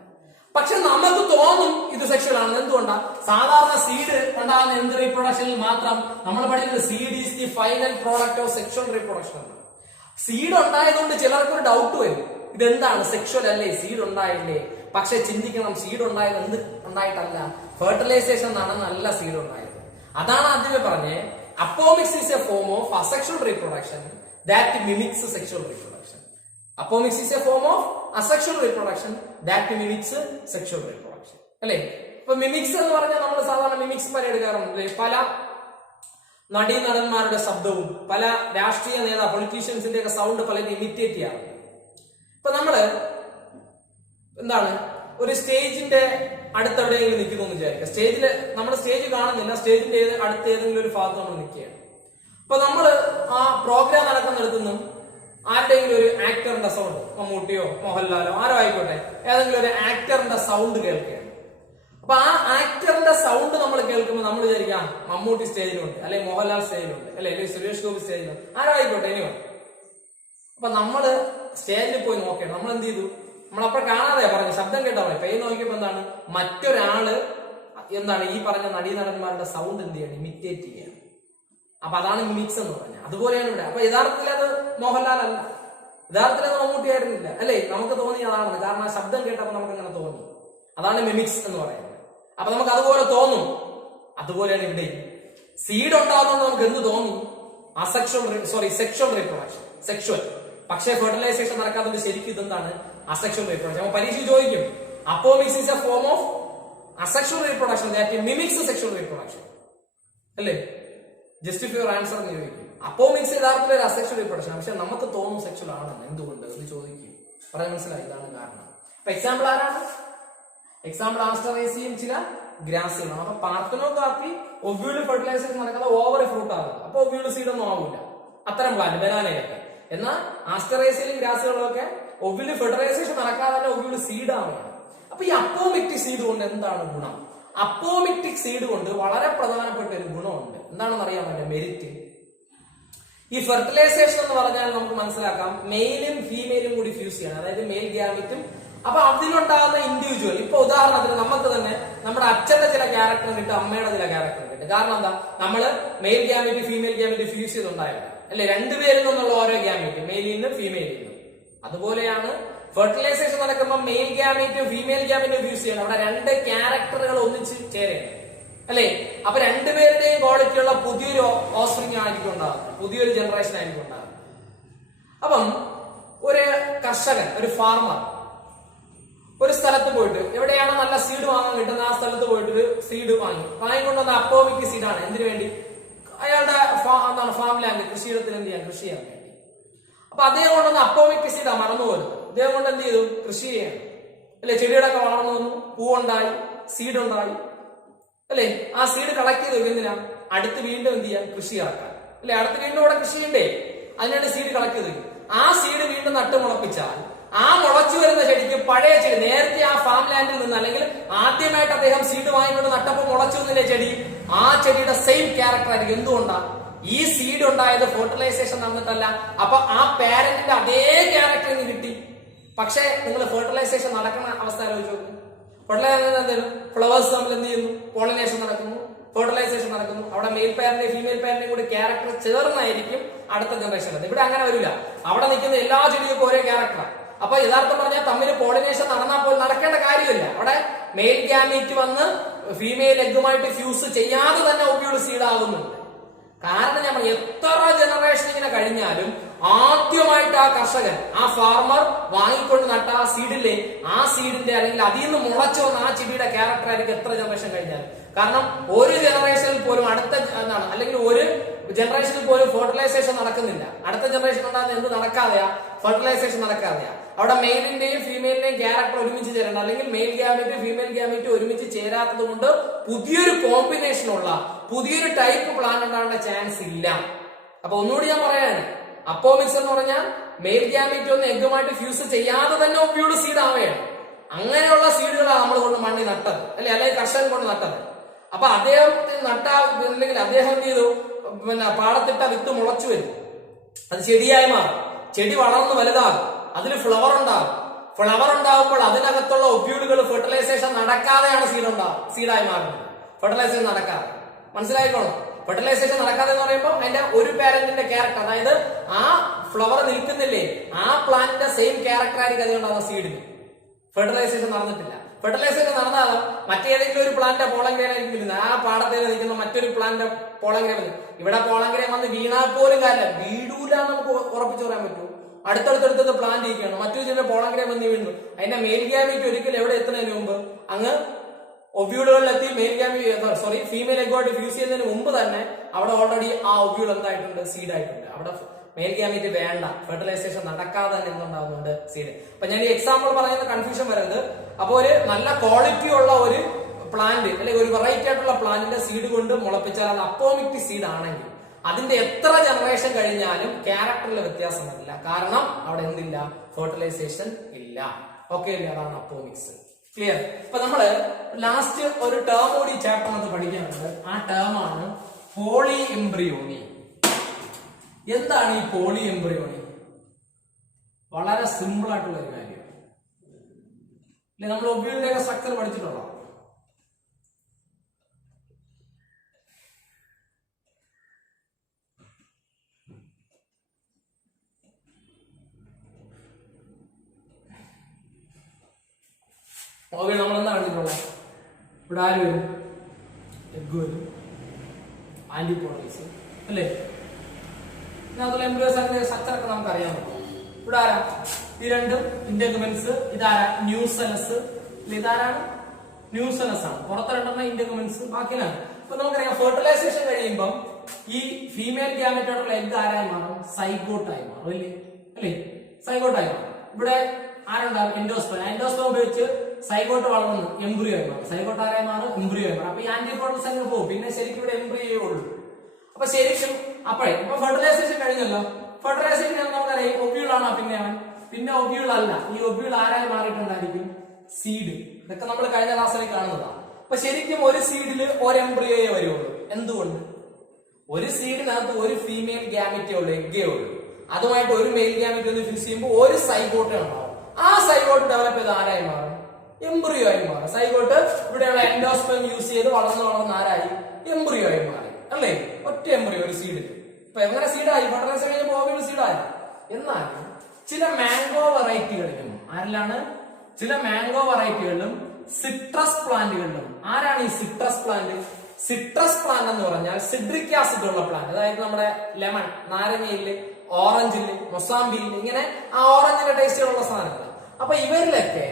പക്ഷെ നമുക്ക് തോന്നും ഇത് സെക്ഷുവൽ ആണെന്ന്. എന്തുകൊണ്ടാ? സാധാരണ സീഡ് ഉണ്ടാകുന്ന എന്ത് റീപ്രൊഡക്ഷനിൽ മാത്രം നമ്മൾ പഠിക്കുന്നത് seed is the final product of sexual reproduction ആണ്. സീഡ് ഉണ്ടായതുകൊണ്ട് ചിലർക്ക് ഒരു ഡൗട്ട് വരും, ഇതെന്താണ് സെക്ഷുവൽ അല്ലേ, സീഡ് ഉണ്ടായില്ലേ? പക്ഷെ ചിന്തിക്കണം, സീഡ് ഉണ്ടായത് എന്ത് ഉണ്ടായിട്ടല്ല, ഫെർട്ടിലൈസേഷൻ നടന്നല്ല സീഡ് ഉണ്ടായത്. അതാണ് ആദ്യമേ പറഞ്ഞേ, apomixis is a form of asexual reproduction that mimics sexual reproduction. Apomics is a form of asexual reproduction that mimics sexual reproduction. അല്ലേ? ഇപ്പൊ മിമിക്സ് എന്ന് പറഞ്ഞാൽ നമ്മൾ സാധാരണ മിമിക്സ് പല എടുക്കാറുണ്ട്. പല നടീനടന്മാരുടെ ശബ്ദവും പല രാഷ്ട്രീയ പൊളിറ്റീഷ്യൻസിന്റെ ഒക്കെ സൗണ്ട് പലരും ഇമിറ്റേറ്റ് ചെയ്യാറുണ്ട്. ഇപ്പൊ നമ്മള് എന്താണ് ഒരു സ്റ്റേജിന്റെ അടുത്തെവിടെയെങ്കിലും നിൽക്കുന്നു എന്ന് വിചാരിക്കുക. സ്റ്റേജില് നമ്മൾ സ്റ്റേജ് കാണുന്നില്ല, സ്റ്റേജിന്റെ അടുത്ത് ഏതെങ്കിലും ഒരു ഭാഗത്ത് നമ്മൾ നിൽക്കുകയാണ്. അപ്പൊ നമ്മള് ആ പ്രോഗ്രാം നടക്കുന്നിടത്തുനിന്നും ആരുടെയെങ്കിലും ഒരു ആക്ടറിന്റെ സൗണ്ട്, മമ്മൂട്ടിയോ മോഹൻലാലോ ആരോ ആയിക്കോട്ടെ, ഏതെങ്കിലും ഒരു ആക്ടറിന്റെ സൗണ്ട് കേൾക്കുകയാണ്. അപ്പൊ ആ ആക്ടറിന്റെ സൗണ്ട് നമ്മൾ കേൾക്കുമ്പോൾ നമ്മൾ വിചാരിക്കാം മമ്മൂട്ടി സ്റ്റേജിലുണ്ട്, അല്ലെങ്കിൽ മോഹൻലാൽ സ്റ്റേജിലുണ്ട്, അല്ലെങ്കിൽ സുരേഷ് ഗോപി സ്റ്റേജിലുണ്ട്, ആരോ ആയിക്കോട്ടെ എനിവോ. അപ്പൊ നമ്മള് സ്റ്റേജിൽ പോയി നോക്കണം. നമ്മൾ എന്ത് ചെയ്തു? നമ്മളപ്പോൾ കാണാതെ പറഞ്ഞു, ശബ്ദം കേട്ടാ മതി. കൈ നോക്കിയപ്പോ എന്താണ്, മറ്റൊരാള് എന്താണ് ഈ പറഞ്ഞ നടീനടന്മാരുടെ സൗണ്ട് എന്ത് ചെയ്യണം, ഇമിറ്റേറ്റ് ചെയ്യണം. അപ്പൊ അതാണ് മിമിക്സ് എന്ന് പറഞ്ഞത്. അതുപോലെയാണ് ഇവിടെ. അപ്പൊ യഥാർത്ഥത്തിൽ അത് മോഹൻലാൽ അല്ല, യഥാർത്ഥത്തിൽ അത് മമ്മൂട്ടി ആയിരുന്നില്ല, അല്ലേ? നമുക്ക് തോന്നി അതാണെന്ന്. കാരണം ആ ശബ്ദം കേട്ടപ്പോൾ നമുക്ക് അങ്ങനെ തോന്നി. അതാണ് മിമിക്സ് എന്ന് പറയുന്നത്. അപ്പൊ നമുക്ക് അതുപോലെ തോന്നും. അതുപോലെയാണ് ഇവിടെ. സീഡ് ഉണ്ടാകുന്നതുകൊണ്ട് നമുക്ക് എന്ത് തോന്നി? Sexual reproduction, sexual. പക്ഷേ ഫെർട്ടിലൈസേഷൻ നടക്കാത്തത് ശരിക്കും ഇതെന്താണ്? Asexual reproduction. അപ്പൊ പരീക്ഷ ചോദിക്കും, apomixis is a form of asexual reproduction that mimics sexual reproduction അല്ലേ? ജസ്റ്റിഫൈ യുവർ ആൻസർ എന്ന് ചോദിക്കും. അപ്പോമിക്സ് യഥാർത്ഥത്തിൽ ഒരു അസെക്ഷുവൽ റീപ്രൊഡക്ഷൻ, പക്ഷെ നമുക്ക് തോന്നും സെക്ഷുവൽ ആണെന്ന്. എന്തുകൊണ്ട് എന്ന് ചോദിക്കും. പറയാൻ മനസ്സിലായി? ഇതാണ് കാരണം. അപ്പൊ എക്സാമ്പിൾ ആരാണ്? എക്സാമ്പിൾ ആസ്റ്ററേസിയും ചില ഗ്രാസുകളാണ്. അപ്പൊ പാർത്തനോകാർപ്പി ഒവ്യൂൾ ഫെർട്ടിലൈസേഷൻ നടക്കുന്ന ഓവർ ഫ്രൂട്ട് ആകും. അപ്പൊ ഒവ്യൂൾ സീഡ് ഒന്നും ആവില്ല, അത്തരം പ്ലാന്റ് ബനാനയൊക്കെ. എന്നാൽ ആസ്റ്ററേസിയിലും ഗ്രാസുകളിലൊക്കെ ഒവ്യൂൾ ഫെർട്ടിലൈസേഷൻ നടക്കാതെ തന്നെ ഒവ്യൂൾ സീഡ് ആവുകയാണ്. അപ്പൊ ഈ അപ്പോമിക്റ്റിക് സീഡ് കൊണ്ട് എന്താണ് ഗുണം? അപ്പോമിക്റ്റിക് സീഡ് കൊണ്ട് വളരെ പ്രധാനപ്പെട്ട ഒരു ഗുണമുണ്ട്. എന്താണെന്ന് അറിയാൻ പറ്റും? മെരിറ്റ്. ഈ ഫെർട്ടിലൈസേഷൻ എന്ന് പറഞ്ഞാൽ നമുക്ക് മനസ്സിലാക്കാം, മെയിലും ഫീമെയിലും കൂടി ഫ്യൂസ് ചെയ്യണം, അതായത് മെയിൽ ഗ്യാമിറ്റും. അപ്പൊ അതിലുണ്ടാകുന്ന ഇൻഡിവിജ്വൽ, ഇപ്പൊ ഉദാഹരണത്തിന് നമുക്ക് തന്നെ നമ്മുടെ അച്ഛന്റെ ചില ക്യാരക്ടർ കിട്ടും, അമ്മയുടെ ചില ക്യാരക്ടർ കിട്ടും. കാരണം എന്താ? നമ്മള് male gamete female gamete fuse ചെയ്തുണ്ടായിരുന്നു അല്ലെ? രണ്ടുപേരിൽ നിന്നുള്ള ഓരോ ഗ്യാമിറ്റ്, മെയിലിൽ നിന്ന് ഫീമെയിലിൽ നിന്ന്. അതുപോലെയാണ് ഫെർട്ടിലൈസേഷൻ നടക്കുമ്പോൾ മെയിൽ ഗ്യാമിറ്റും ഫീമെയിൽ ഗ്യാമിറ്റും ഫ്യൂസ് ചെയ്യണം. അവിടെ രണ്ട് ക്യാരക്ടറുകൾ ഒന്നിച്ച് ചേരണം അല്ലെ? അപ്പൊ രണ്ടുപേരുടെയും ക്വാളിറ്റി ഉള്ള പുതിയൊരു ഓസ്പ്രിങ് ആയിരിക്കും ഉണ്ടാകുന്നത്, പുതിയൊരു ജനറേഷൻ ആയിരിക്കും ഉണ്ടാകുന്നത്. അപ്പം ഒരു കർഷകൻ, ഒരു ഫാർമർ ഒരു സ്ഥലത്ത് പോയിട്ട്, എവിടെയാണ് നല്ല സീഡ് വാങ്ങാൻ കിട്ടുന്നത് ആ സ്ഥലത്ത് പോയിട്ട് ഒരു സീഡ് വാങ്ങിക്കൊണ്ടുവന്ന അപ്പോമിക് സീഡാണ്. എന്തിനു വേണ്ടി? അയാളുടെ ഫാം ലാൻഡ്, കൃഷിയിടത്തിൽ എന്ത് ചെയ്യാൻ? കൃഷി ചെയ്യാൻ വേണ്ടി. അപ്പൊ അദ്ദേഹം കൊണ്ടുവന്ന അപ്പോമിക് സീഡാ മറന്നുപോലും. അദ്ദേഹം കൊണ്ട് എന്ത് ചെയ്തു? കൃഷി ചെയ്യാൻ അല്ലെ? ചെടികളൊക്കെ വളർന്നു വന്നു, പൂവുണ്ടായി, സീഡ് ഉണ്ടായി അല്ലെ? ആ സീഡ് കളക്ട് ചെയ്ത് എന്തിനാ? അടുത്ത് വീണ്ടും എന്ത് ചെയ്യാൻ? കൃഷി ഇറക്കാൻ അല്ലെ? അടുത്ത് വീണ്ടും ഇവിടെ കൃഷി ചെയ്യണ്ടേ? അതിനാണ് സീഡ് കളക്ട് ചെയ്ത്. ആ സീഡ് വീണ്ടും നട്ട് മുളപ്പിച്ചാൽ ആ മുളച്ചു വരുന്ന ചെടിക്ക് പഴയ ചെടി, നേരത്തെ ആ ഫാം ലാൻഡിൽ നിന്ന് അല്ലെങ്കിൽ ആദ്യമായിട്ട് അദ്ദേഹം സീഡ് വാങ്ങിക്കൊണ്ട് നട്ടപ്പോൾ മുളച്ചു വന്നില്ലേ ചെടി, ആ ചെടിയുടെ സെയിം ക്യാരക്ടർ ആയിരിക്കും. എന്തുകൊണ്ടാണ്? ഈ സീഡ് ഉണ്ടായത് ഫെർട്ടിലൈസേഷൻ നടന്നിട്ടല്ല. അപ്പൊ ആ പാരന്റിന്റെ അതേ ക്യാരക്ടർ ഇന്ന് കിട്ടി. പക്ഷെ നിങ്ങൾ ഫെർട്ടിലൈസേഷൻ നടക്കുന്ന അവസ്ഥ ആലോചിച്ച് നോക്കും. ഫെർട്ടിലൈസേഷൻ എന്തെങ്കിലും ഫ്ലവേഴ്സ് നമ്മൾ എന്ത് ചെയ്യുന്നു? പോളിനേഷൻ നടക്കുന്നു, ഫെർട്ടിലൈസേഷൻ നടക്കുന്നു. അവിടെ മെയിൽ പാരന്റെയും ഫീമെയിൽ പാരന്റെയും കൂടി ക്യാരക്ടർ ചേർന്നായിരിക്കും അടുത്ത ജനറേഷൻ. ഇവിടെ അങ്ങനെ വരില്ല. അവിടെ നിൽക്കുന്ന എല്ലാ ചെടികൾക്കും ഒരേ ക്യാരക്ടറാണ്. അപ്പൊ യഥാർത്ഥം പറഞ്ഞാൽ തമ്മിൽ പോളിനേഷൻ നടന്നാൽ പോലും നടക്കേണ്ട കാര്യമില്ല. അവിടെ മെയിൽ ഗ്യാമീറ്റ് വന്ന് ഫീമെയിൽ എഗ്ഗുമായിട്ട് ഫ്യൂസ് ചെയ്യാതെ തന്നെ ഒബ്യൂൾ സീഡ് ആകുന്നുണ്ട്. കാരണം ഞാൻ പറഞ്ഞു, എത്ര ജനറേഷൻ ഇങ്ങനെ കഴിഞ്ഞാലും ആദ്യമായിട്ട് ആ കർഷകൻ, ആ ഫാർമർ വാങ്ങിക്കൊണ്ട് നട്ട ആ സീഡിലെ, ആ സീഡിന്റെ അല്ലെങ്കിൽ അതിൽ നിന്ന് മുളച്ചു വന്ന ആ ചെടിയുടെ ക്യാരക്ടർ ആയിരിക്കും എത്ര ജനറേഷൻ കഴിഞ്ഞാലും. കാരണം ഒരു ജനറേഷനിൽ പോലും അടുത്ത എന്താണ് അല്ലെങ്കിൽ ഒരു ജനറേഷനിൽ പോലും ഫെർട്ടിലൈസേഷൻ നടക്കുന്നില്ല. അടുത്ത ജനറേഷൻ ഉണ്ടാകുന്ന എന്ത് നടക്കാതെയാ? ഫെർട്ടിലൈസേഷൻ നടക്കാതെയാ. അവിടെ മെയിലിന്റെയും ഫീമെയിലിന്റെയും ക്യാരക്ടർ ഒരുമിച്ച് ചേരണ്ട, അല്ലെങ്കിൽ മെയിൽ ഗ്യാമീറ്റ് ഫീമെയിൽ ഗ്യാമീറ്റ് ഒരുമിച്ച് ചേരാത്തത് കൊണ്ട് പുതിയൊരു കോമ്പിനേഷനുള്ള പുതിയൊരു ടൈപ്പ് പ്ലാന്റ് ഉണ്ടാകേണ്ട ചാൻസ് ഇല്ല. അപ്പൊ ഒന്നുകൂടി ഞാൻ പറയാണ്, അപ്പോമിക്സ് എന്ന് പറഞ്ഞാൽ മെയിൽ ഗ്യാമീറ്റ് ഒന്ന് എഗ്ഗുമായിട്ട് ഫ്യൂസ് ചെയ്യാതെ തന്നെ ഒബ്യൂൾ സീഡ് ആവുകയാണ്. അങ്ങനെയുള്ള സീഡുകളാണ് നമ്മൾ കൊണ്ട് മണ്ണി നട്ടത് അല്ലെ, അല്ലെങ്കിൽ കർഷകൻ കൊണ്ട് നട്ടത്. അപ്പൊ അദ്ദേഹം അല്ലെങ്കിൽ അദ്ദേഹം എന്ത് ചെയ്തു? പാടത്തിട്ട വിത്ത് മുളച്ചു വരും, അത് ചെടിയായി മാറും, ചെടി വളർന്ന് വലുതാകും, അതിൽ ഫ്ലവർ ഉണ്ടാകും. ഫ്ലവർ ഉണ്ടാകുമ്പോൾ അതിനകത്തുള്ള ഒബ്യൂളുകൾ ഫെർട്ടിലൈസേഷൻ നടക്കാതെയാണ് സീഡായി മാറുന്നത്. ഫെർട്ടിലൈസേഷൻ നടക്കാതെ, മനസ്സിലായിക്കോളാം. ഫെർട്ടിലൈസേഷൻ നടക്കാതെ എന്ന് പറയുമ്പോൾ അതിന്റെ ഒരു പാരന്റിന്റെ ക്യാരക്ടർ, അതായത് ആ ഫ്ലവർ നിൽക്കുന്നില്ലേ, ആ പ്ലാന്റിന്റെ സെയിം ക്യാരക്ടർ ആയിരിക്കും അതുകൊണ്ടാണ് സീഡിന്. ഫെർട്ടിലൈസേഷൻ നടന്നിട്ടില്ല. ഫെർട്ടിലൈസേഷൻ നടന്നാലോ മറ്റേതെങ്കിലും ഒരു പ്ലാന്റ് പോളഗ്രേനായിരിക്കും വരുന്നത്, ആ പാടത്തേക്ക് നിൽക്കുന്ന മറ്റൊരു പ്ലാന്റ് പോളഗ്രേ വന്നു. ഇവിടെ പോളഗ്രേ വന്ന് വീണാൽ പോലും കാര്യമില്ല, വീടൂല നമുക്ക് ഉറപ്പിച്ചു പറയാൻ പറ്റൂ. അടുത്തടുത്തടുത്ത് പ്ലാന്റ് ഇരിക്കുകയാണ്, മറ്റൊരു ചെറിയ പോളഗ്രേ വന്ന് വീഴുന്നു. അതിന്റെ മെയിൽ ഗ്യാമീറ്റ് ഒരിക്കലും എവിടെ എത്തുന്നതിന് മുമ്പ് അങ്ങ് ഒബ്യൂളുകളിലെത്തി ഫീമെയിൽ എഗ്ഗുമായിട്ട് ഫ്യൂസ് ചെയ്യുന്നതിന് മുമ്പ് തന്നെ അവിടെ ഓൾറെഡി ആ ഒബ്യൂൾ എന്തായിട്ടുണ്ട്? സീഡ് ആയിട്ടുണ്ട്. അവിടെ മെയിൽ ഗ്യാമീറ്റ് വേണ്ട, ഫെർട്ടിലൈസേഷൻ നടക്കാതെ തന്നെ എന്തുണ്ടാകുന്നുണ്ട്? സീഡ്. അപ്പൊ ഞാൻ ഈ എക്സാമ്പിൾ പറയുന്ന കൺഫ്യൂഷൻ വരുന്നത്, അപ്പൊ ഒരു നല്ല ക്വാളിറ്റി ഉള്ള ഒരു പ്ലാന്റ് അല്ലെങ്കിൽ ഒരു വെറൈറ്റി ആയിട്ടുള്ള പ്ലാന്റിന്റെ സീഡ് കൊണ്ട് മുളപ്പിച്ചാൽ അത് അപ്പോമിക് സീഡ് ആണെങ്കിൽ അതിന്റെ എത്ര ജനറേഷൻ കഴിഞ്ഞാലും ക്യാരക്ടറിൽ വ്യത്യാസം വരില്ല. കാരണം അവിടെ എന്തില്ല? ഫെർട്ടിലൈസേഷൻ ഇല്ല. ഓക്കെ അല്ലേ? അതാണ് അപ്പോമിക്സ്. ക്ലിയർ? അപ്പൊ നമ്മള് ലാസ്റ്റ് ഒരു ടേം കൂടി ചാപ്റ്ററിനകത്ത് പഠിക്കാനുണ്ട്. ആ ടേം ആണ് പോളി എംബ്രിയോണി. എന്താണ് ഈ പോളി എംബ്രിയോണി? വളരെ സിമ്പിൾ ആയിട്ടുള്ള ഒരു കാര്യം അല്ലെ. നമ്മൾ ഒബ്യൂളിന്റെ സ്ട്രക്ചർ പഠിച്ചിട്ടുള്ളോ? ഓക്കെ, നമ്മൾ എന്താ പഠിച്ചിട്ടുള്ളത്? ഇവിടെ ആര് വരും? എഗ് വരും. ആന്റിബോഡീസ് അല്ലേ. അതുപോലെ എംബ്രിയോസാക്കിന്റെ സ്ട്രക്ചർ ഒക്കെ നമുക്ക് അറിയാൻ പറ്റും. ഇവിടെ ആരാ ഈ രണ്ടും ഇന്റഗ്യുമെന്റ്സ്, ഇതാരാ ന്യൂസെലസ്, ഇതാരാണ് ന്യൂസെലസ് ആണ്. പുറത്ത് രണ്ടെണ്ണം ഇന്റഗ്യുമെന്റ്സ്, ബാക്കിയാണ്. അപ്പൊ നമുക്കറിയാം ഫെർട്ടിലൈസേഷൻ കഴിയുമ്പം ഈ ഫീമെയിൽ ഗ്യാമറ്റോടുള്ള എഗ് ആരായി മാറും? സൈഗോട്ടായി മാറും അല്ലേ, സൈഗോട്ടായി മാറും. ഇവിടെ ആരുണ്ടാവും? എൻഡോസ്പേം. എൻഡോസ്പേം ഉപയോഗിച്ച് സൈഗോട്ട് വളർന്ന് എംബ്രിയോ ആയി മാറും. സൈഗോട്ട് ആരായി മാറും? എംബ്രിയോ ആയി മാറും. അപ്പൊ ഈ ആന്റിബോഡീസ് അങ്ങ് പോകും. പിന്നെ ശരിക്കും ഇവിടെ എംബ്രിയോ ഉള്ളൂ. അപ്പൊ ശരിക്കും അപ്പോഴേ ഇപ്പൊ ഫെർട്ടിലൈസേഷൻ കഴിഞ്ഞല്ലോ. ഫെർട്ടിലൈസേഷൻ നമുക്കറിയാം ഒബ്യൂളാണോ? പിന്നെ ഒബ്യൂൾ അല്ല. ഈ ഒബ്യൂൾ ആരായി മാറിയിട്ടുണ്ടായിരിക്കും? സീഡ്. ഇതൊക്കെ നമ്മൾ കഴിഞ്ഞ ക്ലാസ്സിൽ കാണുന്നതാണ്. അപ്പൊ ശരിക്കും ഒരു സീഡില് ഒരു എംബ്രിയോയെ വരുള്ളൂ. എന്തുകൊണ്ട്? ഒരു സീഡിനകത്ത് ഒരു ഫീമെയിൽ ഗ്യാമറ്റേ ഉള്ളൂ, എഗ്ഗേ ഉള്ളൂ. അതുമായിട്ട് ഒരു മെയിൽ ഗ്യാമറ്റ് ഒന്ന് ഫിക്സ് ചെയ്യുമ്പോൾ ഒരു സൈഗോട്ട് ഉണ്ടാവും. ആ സൈഗോട്ട് ഡെവലപ്പ് ചെയ്ത് ആരായി മാറും? എംബ്രിയോ ആയി മാറും. സൈഗോട്ട് ഇവിടെയുള്ള എൻഡോസ്പേം യൂസ് ചെയ്ത് വളർന്ന് ആരായി? എംബ്രിയോ ആയി മാറി അല്ലേ. ഒറ്റ എംബ്രിയോ ഒരു സീഡിൽ. ഇപ്പൊ എങ്ങനെ സീഡായി? ഫെർട്ടിലൈസേഷൻ കഴിഞ്ഞപ്പോൾ ഓവിയൽ സീഡായി. എന്നാൽ ചില മാംഗോ വെറൈറ്റികളിലും ആരിലാണ്? ചില മാംഗോ വെറൈറ്റികളിലും സിട്രസ് പ്ലാന്റുകളിലും. ആരാണ് ഈ സിട്രസ് പ്ലാന്റ്? സിട്രസ് പ്ലാന്റ് എന്ന് പറഞ്ഞാൽ സിട്രിക് ആസിഡ് ഉള്ള പ്ലാന്റ്. അതായത് നമ്മുടെ ലെമൺ, നാരങ്ങയില്, ഓറഞ്ചില്, മൊസാമ്പിയില്, ഇങ്ങനെ ആ ഓറഞ്ചിന്റെ ടേസ്റ്റുള്ള സാധനങ്ങൾ. അപ്പൊ ഇവരിലൊക്കെ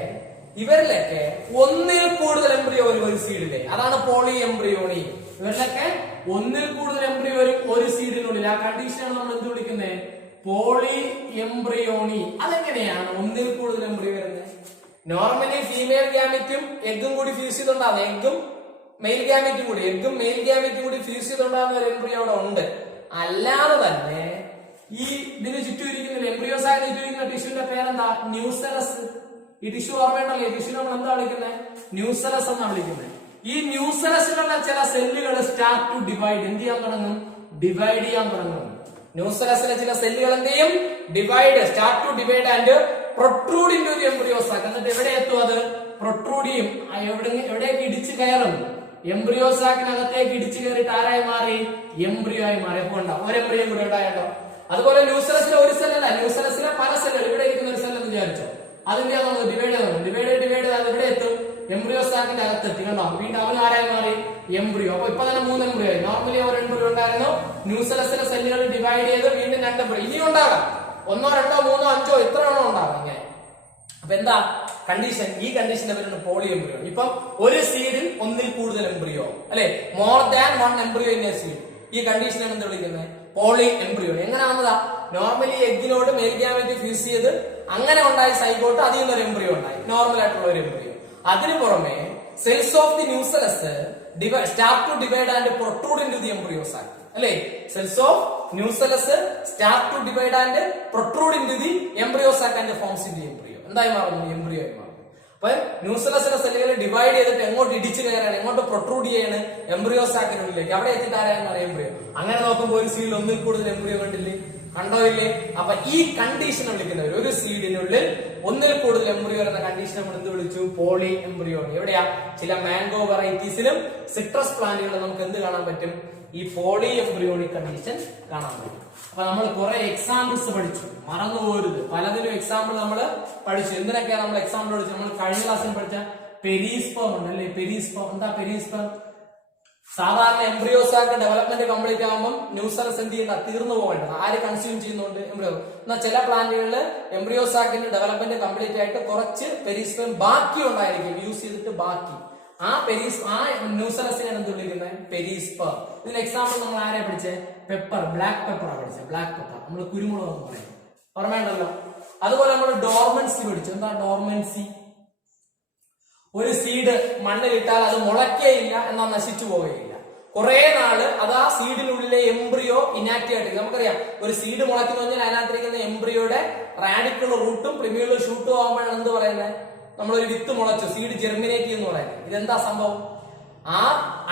ഒന്നിൽ കൂടുതൽ എംബ്രിയോ വരും ഒരു സീഡിലെ. അതാണ് പോളി എംബ്രിയോണി. ഇവരിലൊക്കെ ഒന്നിൽ കൂടുതൽ എംബ്രിയോ വരും ഒരു സീഡിനുള്ളിൽ. ആ കണ്ടീഷനാണ് നമ്മൾ എന്ത് വിളിക്കുന്നത്? Poly embryony. അതെങ്ങനെയാണ് ഒന്നിൽ കൂടുതൽ എംബ്രിയോ വരുന്നത്? നോർമലി ഫീമെയിൽ ഗ്യാമറ്റും എഗ്ഗും കൂടി ഫ്യൂസ് ചെയ്തുണ്ടാകുന്ന, എഗ്ഗും മെയിൽ ഗ്യാമറ്റും കൂടി ഫ്യൂസ് ചെയ്തുണ്ടാകുന്ന ഒരു എംബ്രിയോ അവിടെ ഉണ്ട്. അല്ലാതെ തന്നെ ഈ ഇതിന് ചുറ്റും ഇരിക്കുന്ന എംബ്രിയോസാക്കിന് ചുറ്റും ഇരിക്കുന്ന ടിഷ്യൂന്റെ പേരെന്താ? ന്യൂസെലസ്. ഈ ടിഷ്യൂ ഓർമ്മയുണ്ടല്ലോ. ഈ ടിഷ്യൂ നമ്മൾ എന്താ വിളിക്കുന്നത്? ന്യൂസെലസ് എന്നാണ് വിളിക്കുന്നത്. ഈ ന്യൂസെലസിലുള്ള ചില സെല്ലുകൾ സ്റ്റാർട്ട് ടു ഡിവൈഡ്. എന്ത് ചെയ്യാൻ തുടങ്ങും? ഡിവൈഡ് ചെയ്യാൻ തുടങ്ങും. ന്യൂസെലസിലെ ചില സെല്ലുകൾ എന്ത് ചെയ്യും? Start to divide and protrude into the embryo sac. എന്നിട്ട് എവിടെ എത്തും? അത് പ്രൊട്രൂഡ് ചെയ്യും. എവിടേക്ക് ഇടിച്ചു കയറും? എംബ്രിയോസാക്കിനകത്തേക്ക് ഇടിച്ചു കയറിയിട്ട് ആരായി മാറി? എംബ്രിയോ ആയി മാറി. അപ്പൊ ഉണ്ടാവും ഒരു എംബ്രിയോ കൂടെ ഉണ്ടായല്ലോ. അതുപോലെ ന്യൂസെലസിലെ ഒരു സെല്ലല്ല, ന്യൂസെലസിലെ പല സെല്ലുകൾ. ഇവിടെ ഇരിക്കുന്ന ഒരു സെൽ എന്ന് വിചാരിച്ചോ, അതിന്റെ ഡിവൈഡ് ചെയ്ത് ഇവിടെ എത്തും? എംബ്രിയോസാക്കിന്റെ അകത്തെത്തി. കണ്ടോ? വീണ്ടും അവൻ ആരായി മാറി? എംബ്രിയോ. അപ്പൊ ഇപ്പൊ തന്നെ 3 എംബ്രിയോ ആയി. നോർമലി ഒരു എംബ്രിയോ ഉണ്ടായിരുന്നു. ന്യൂസെലസിലെ സെല്ലുകൾ ഡിവൈഡ് ചെയ്ത് വീണ്ടും 2 എംബ്രിയോ. ഇനി ഉണ്ടാകാം 1, 2, 3, 5 എത്ര എണ്ണം ഉണ്ടാകാം ഇങ്ങനെ. അപ്പൊ എന്താ കണ്ടീഷൻ? ഈ കണ്ടീഷന്റെ പേരാണ് പോളി എംബ്രിയോ. ഇപ്പൊ ഒരു സീഡിൽ ഒന്നിൽ കൂടുതൽ എംബ്രിയോ അല്ലെ, more than 1 embryo in a seed. ഈ കണ്ടീഷനാണ് എന്ത് വിളിക്കുന്നത്? Poly embryo. എങ്ങനെ വന്നതാ? നോർമലി എഗ്ഗിനോട് മെയിൽ ഗ്യാമറ്റ് ഫ്യൂസ് ചെയ്ത് അങ്ങനെ ഉണ്ടായി സൈഗോട്ട്, അതിൽ നിന്നൊരു എംബ്രിയോ ഉണ്ടായി, നോർമൽ ആയിട്ടുള്ള ഒരു എംബ്രിയോ. അതിനു പുറമെ cells of the nucellus start to divide and protrude into the embryo sac അല്ലേ. Cells of nucellus start to divide and protrude into the embryo sac and forms in the embryo. എന്തായി മാറുന്നു? Embryo ആയി മാറുന്നു. അപ്പൊ ന്യൂസെലസിന്റെ സെല്ലുകൾ ഡിവൈഡ് ചെയ്തിട്ട് എങ്ങോട്ട് ഇടിച്ചു കയറാണ്? എങ്ങോട്ട് പ്രൊട്രൂഡ് ചെയ്യാണ്? എംബ്രിയോസാക്കിനുള്ളിലേക്ക്. അവിടെ എത്തിത്താരായെന്ന് പറയാം എംബ്രിയോ. അങ്ങനെ നോക്കുമ്പോൾ ഒരു സീഡിൽ ഒന്നിൽ കൂടുതൽ എംബ്രിയോ കണ്ടില്ലേ? കണ്ടോ ഇല്ലേ? അപ്പൊ ഈ കണ്ടീഷൻ വിളിക്കുന്നവർ ഒരു സീഡിനുള്ളിൽ ഒന്നിൽ കൂടുതൽ എംബ്രിയോ എന്ന കണ്ടീഷൻ നമ്മൾ എന്ത് വിളിച്ചു? Poly embryo. എവിടെയാ? ചില മാംഗോ വെറൈറ്റീസിലും സിട്രസ് പ്ലാന്റുകളിലും നമുക്ക് എന്ത് കാണാൻ പറ്റും? ഈ പോളി എംബ്രിയോണിക് കണ്ടീഷൻ കാണാൻ പറ്റും. അപ്പൊ നമ്മൾ കുറെ എക്സാമ്പിൾസ് പഠിച്ചു, മറന്നുപോരുത്. പലതിനും എക്സാമ്പിൾ നമ്മൾ പഠിച്ചു. എന്തിനൊക്കെയാണ് നമ്മൾ എക്സാമ്പിൾ പഠിച്ചു? നമ്മൾ കഴിഞ്ഞ ക്ലാസ്സിൽ പഠിച്ച പെരിസ്പേം ഉണ്ട് അല്ലെ. പെരിസ്പേം എന്താ? പെരിസ്പേം സാധാരണ എംബ്രിയോസാക്ക് ഡെവലപ്മെന്റ് കംപ്ലീറ്റ് ആകുമ്പോൾ ന്യൂസെലസ് എന്ത് ചെയ്യണ്ട? തീർന്നു പോകേണ്ടത്. ആര് കൺസ്യൂം ചെയ്യുന്നുണ്ട്? എംബ്രിയോ. എന്നാൽ ചില പ്ലാന്റുകളിൽ എംബ്രിയോസാക്കിന്റെ ഡെവലപ്മെന്റ് കംപ്ലീറ്റ് ആയിട്ട് കുറച്ച് പെരിസ്പേം ബാക്കി ഉണ്ടായിരിക്കും, യൂസ് ചെയ്തിട്ട് ബാക്കി. ആ ന്യൂസെലസിനെ എന്ത് വിളിക്കുന്നത്? പെരിസ്പേം. ഇതിന് എക്സാമ്പിൾ നമ്മൾ ആരെ പഠിച്ചേ? പെപ്പർ, ബ്ലാക്ക് പെപ്പറാണ് പഠിച്ചത്. ബ്ലാക്ക് പെപ്പർ നമ്മൾ കുരുമുളക് എന്ന് പറയും, ഓർമ്മയുണ്ടല്ലോ. അതുപോലെ നമ്മൾ ഡോർമൻസി പഠിച്ചു. എന്താ ഡോർമൻസി? ഒരു സീഡ് മണ്ണിലിട്ടാൽ അത് മുളയ്ക്കേയില്ല, എന്നാൽ നശിച്ചു പോവുകയില്ല. കുറെ നാള് അത് ആ സീഡിനുള്ളിലെ എംബ്രിയോ ഇനാക്റ്റീവ് ആയിട്ട്. നമുക്കറിയാം ഒരു സീഡ് മുളയ്ക്കുന്നു പറഞ്ഞാൽ അതിനകത്തിരിക്കുന്ന എംബ്രിയോയുടെ റാഡിക്കൽ റൂട്ടും പ്രിമ്യൂളർ ഷൂട്ടും ആകുമ്പോഴാണ് എന്ത് പറയുന്നത്? നമ്മളൊരു വിത്ത് മുളച്ചു, സീഡ് ജെർമിനേറ്റ് ചെയ്യുന്നു പറയുന്നത്. ഇതെന്താ സംഭവം? ആ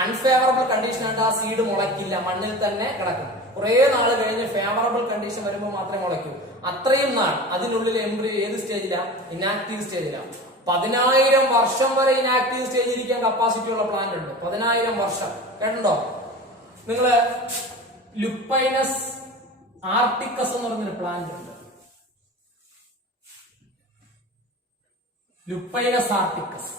അൺഫേവറബിൾ കണ്ടീഷൻ ആയിട്ട് ആ സീഡ് മുളയ്ക്കില്ല, മണ്ണിൽ തന്നെ കിടക്കും. കുറെ നാൾ കഴിഞ്ഞ് ഫേവറബിൾ കണ്ടീഷൻ വരുമ്പോൾ മാത്രമേ മുളയ്ക്കൂ. അത്രയും നാൾ അതിനുള്ളിൽ എംബ്രിയോ ഏത് സ്റ്റേജിലാ? ഇനാക്റ്റീവ് സ്റ്റേജിലാണ്. 10,000 വർഷം വരെ ഇനാക്റ്റീവ് സ്റ്റേജിൽ ഇരിക്കാൻ കപ്പാസിറ്റി ഉള്ള പ്ലാന്റ് ഉണ്ട്. 10,000 വർഷം. കേട്ടോ നിങ്ങള്? ലുപ്പൈനസ് ആർട്ടിക്കസ് എന്ന് പറഞ്ഞൊരു പ്ലാന്റ് ഉണ്ട്. ലുപ്പൈനസ് ആർട്ടിക്കസ്.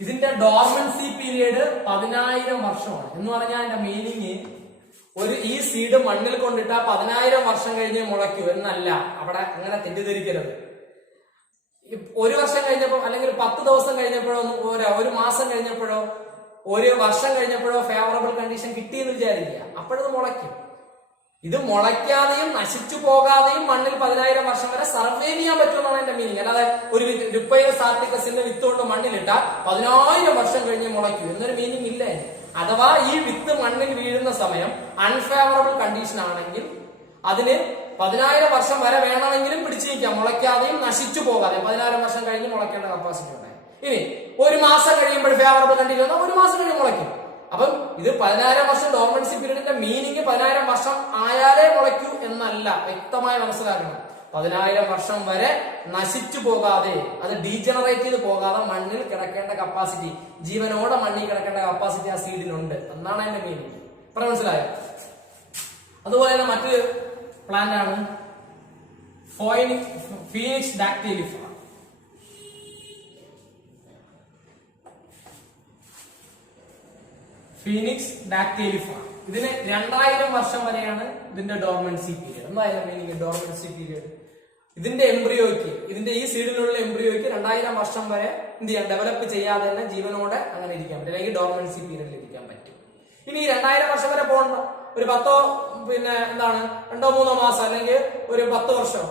ഇതിന്റെ ഡോർമൻസി പീരീഡ് 10,000 വർഷമാണ്. എന്ന് പറഞ്ഞാൽ അതിന്റെ മീനിങ് ഈ സീഡ് മണ്ണിൽ കൊണ്ടിട്ട 10,000 വർഷം കഴിഞ്ഞ് മുളയ്ക്കൂ എന്നല്ല. അവിടെ അങ്ങനെ തെറ്റിദ്ധരിക്കരുത്. 1 വർഷം കഴിഞ്ഞപ്പോ അല്ലെങ്കിൽ 10 ദിവസം കഴിഞ്ഞപ്പോഴോ, 1 മാസം കഴിഞ്ഞപ്പോഴോ, 1 വർഷം കഴിഞ്ഞപ്പോഴോ ഫേവറബിൾ കണ്ടീഷൻ കിട്ടിയെന്ന് വിചാരിക്കുക, അപ്പോഴത് മുളയ്ക്കും. ഇത് മുളയ്ക്കാതെയും നശിച്ചു പോകാതെയും മണ്ണിൽ 10,000 വർഷം വരെ സർവൈവ് ചെയ്യാൻ പറ്റുമെന്നാണ് എന്റെ മീനിങ്. അല്ലാതെ ഒരു ലുപ്പൈലസ് ആർട്ടിക്കസിന്റെ വിത്ത് കൊണ്ട് മണ്ണിലിട്ടാൽ 10,000 വർഷം കഴിഞ്ഞ് മുളയ്ക്കൂ എന്നൊരു മീനിങ് ഇല്ല. അഥവാ ഈ വിത്ത് മണ്ണിൽ വീഴുന്ന സമയം അൺഫേവറബിൾ കണ്ടീഷൻ ആണെങ്കിൽ അതിന് 10,000 വർഷം വരെ വേണമെങ്കിലും പിടിച്ചു നിൽക്കാം, മുളയ്ക്കാതെയും നശിച്ചു പോകാതെയും. 10,000 വർഷം കഴിഞ്ഞ് മുളയ്ക്കേണ്ട കപ്പാസിറ്റി ഉണ്ടായി. ഇനി 1 മാസം കഴിയുമ്പോൾ ഫേവറബിൾ കണ്ടീഷൻ വന്നാൽ 1 മാസം കഴിഞ്ഞ് മുളയ്ക്കും. അപ്പം ഇത് 10,000 വർഷം ഡോർമൻസി പീരീഡിന്റെ മീനിങ് 10,000 വർഷം ആയാലേ മുളയ്ക്കൂ എന്നല്ല, വ്യക്തമായി മനസ്സിലാക്കണം. 10,000 വർഷം വരെ നശിച്ചു പോകാതെ, അത് ഡീജനറേറ്റ് ചെയ്ത് പോകാതെ മണ്ണിൽ കിടക്കേണ്ട കപ്പാസിറ്റി, ജീവനോടെ മണ്ണിൽ കിടക്കേണ്ട കപ്പാസിറ്റി ആ സീഡിനുണ്ട് എന്നാണ് എന്റെ മീനിങ്. ഇപ്പൊ മനസ്സിലായോ? അതുപോലെ തന്നെ മറ്റൊരു പ്ലാന്റ് ആണ് ഫീനിക്സ് ഡാക്ടൈലിഫ. ഫീനിക്സ് ഡാക്ടൈലിഫ. ഇതിന് 2000 വർഷം വരെയാണ് ഇതിന്റെ ഡോർമൻസി പീരീഡ്. എന്തായാലും മീനിങ് ഡോർമൻസി പീരീഡ്. ഇതിന്റെ എംബ്രിയോയ്ക്ക്, ഇതിന്റെ ഈ സീഡിലുള്ള എംബ്രിയോയ്ക്ക് 2000 വർഷം വരെ എന്ത് ചെയ്യാം, ഡെവലപ്പ് ചെയ്യാതെ തന്നെ ജീവനോടെ അങ്ങനെ ഇരിക്കാൻ പറ്റും, അല്ലെങ്കിൽ ഡോർമൻസി പീരീഡിൽ ഇരിക്കാൻ പറ്റും. ഇനി ഈ 2000 വർഷം വരെ പോകണ്ട, ഒരു 10 2-3 മാസം അല്ലെങ്കിൽ ഒരു 10 വർഷം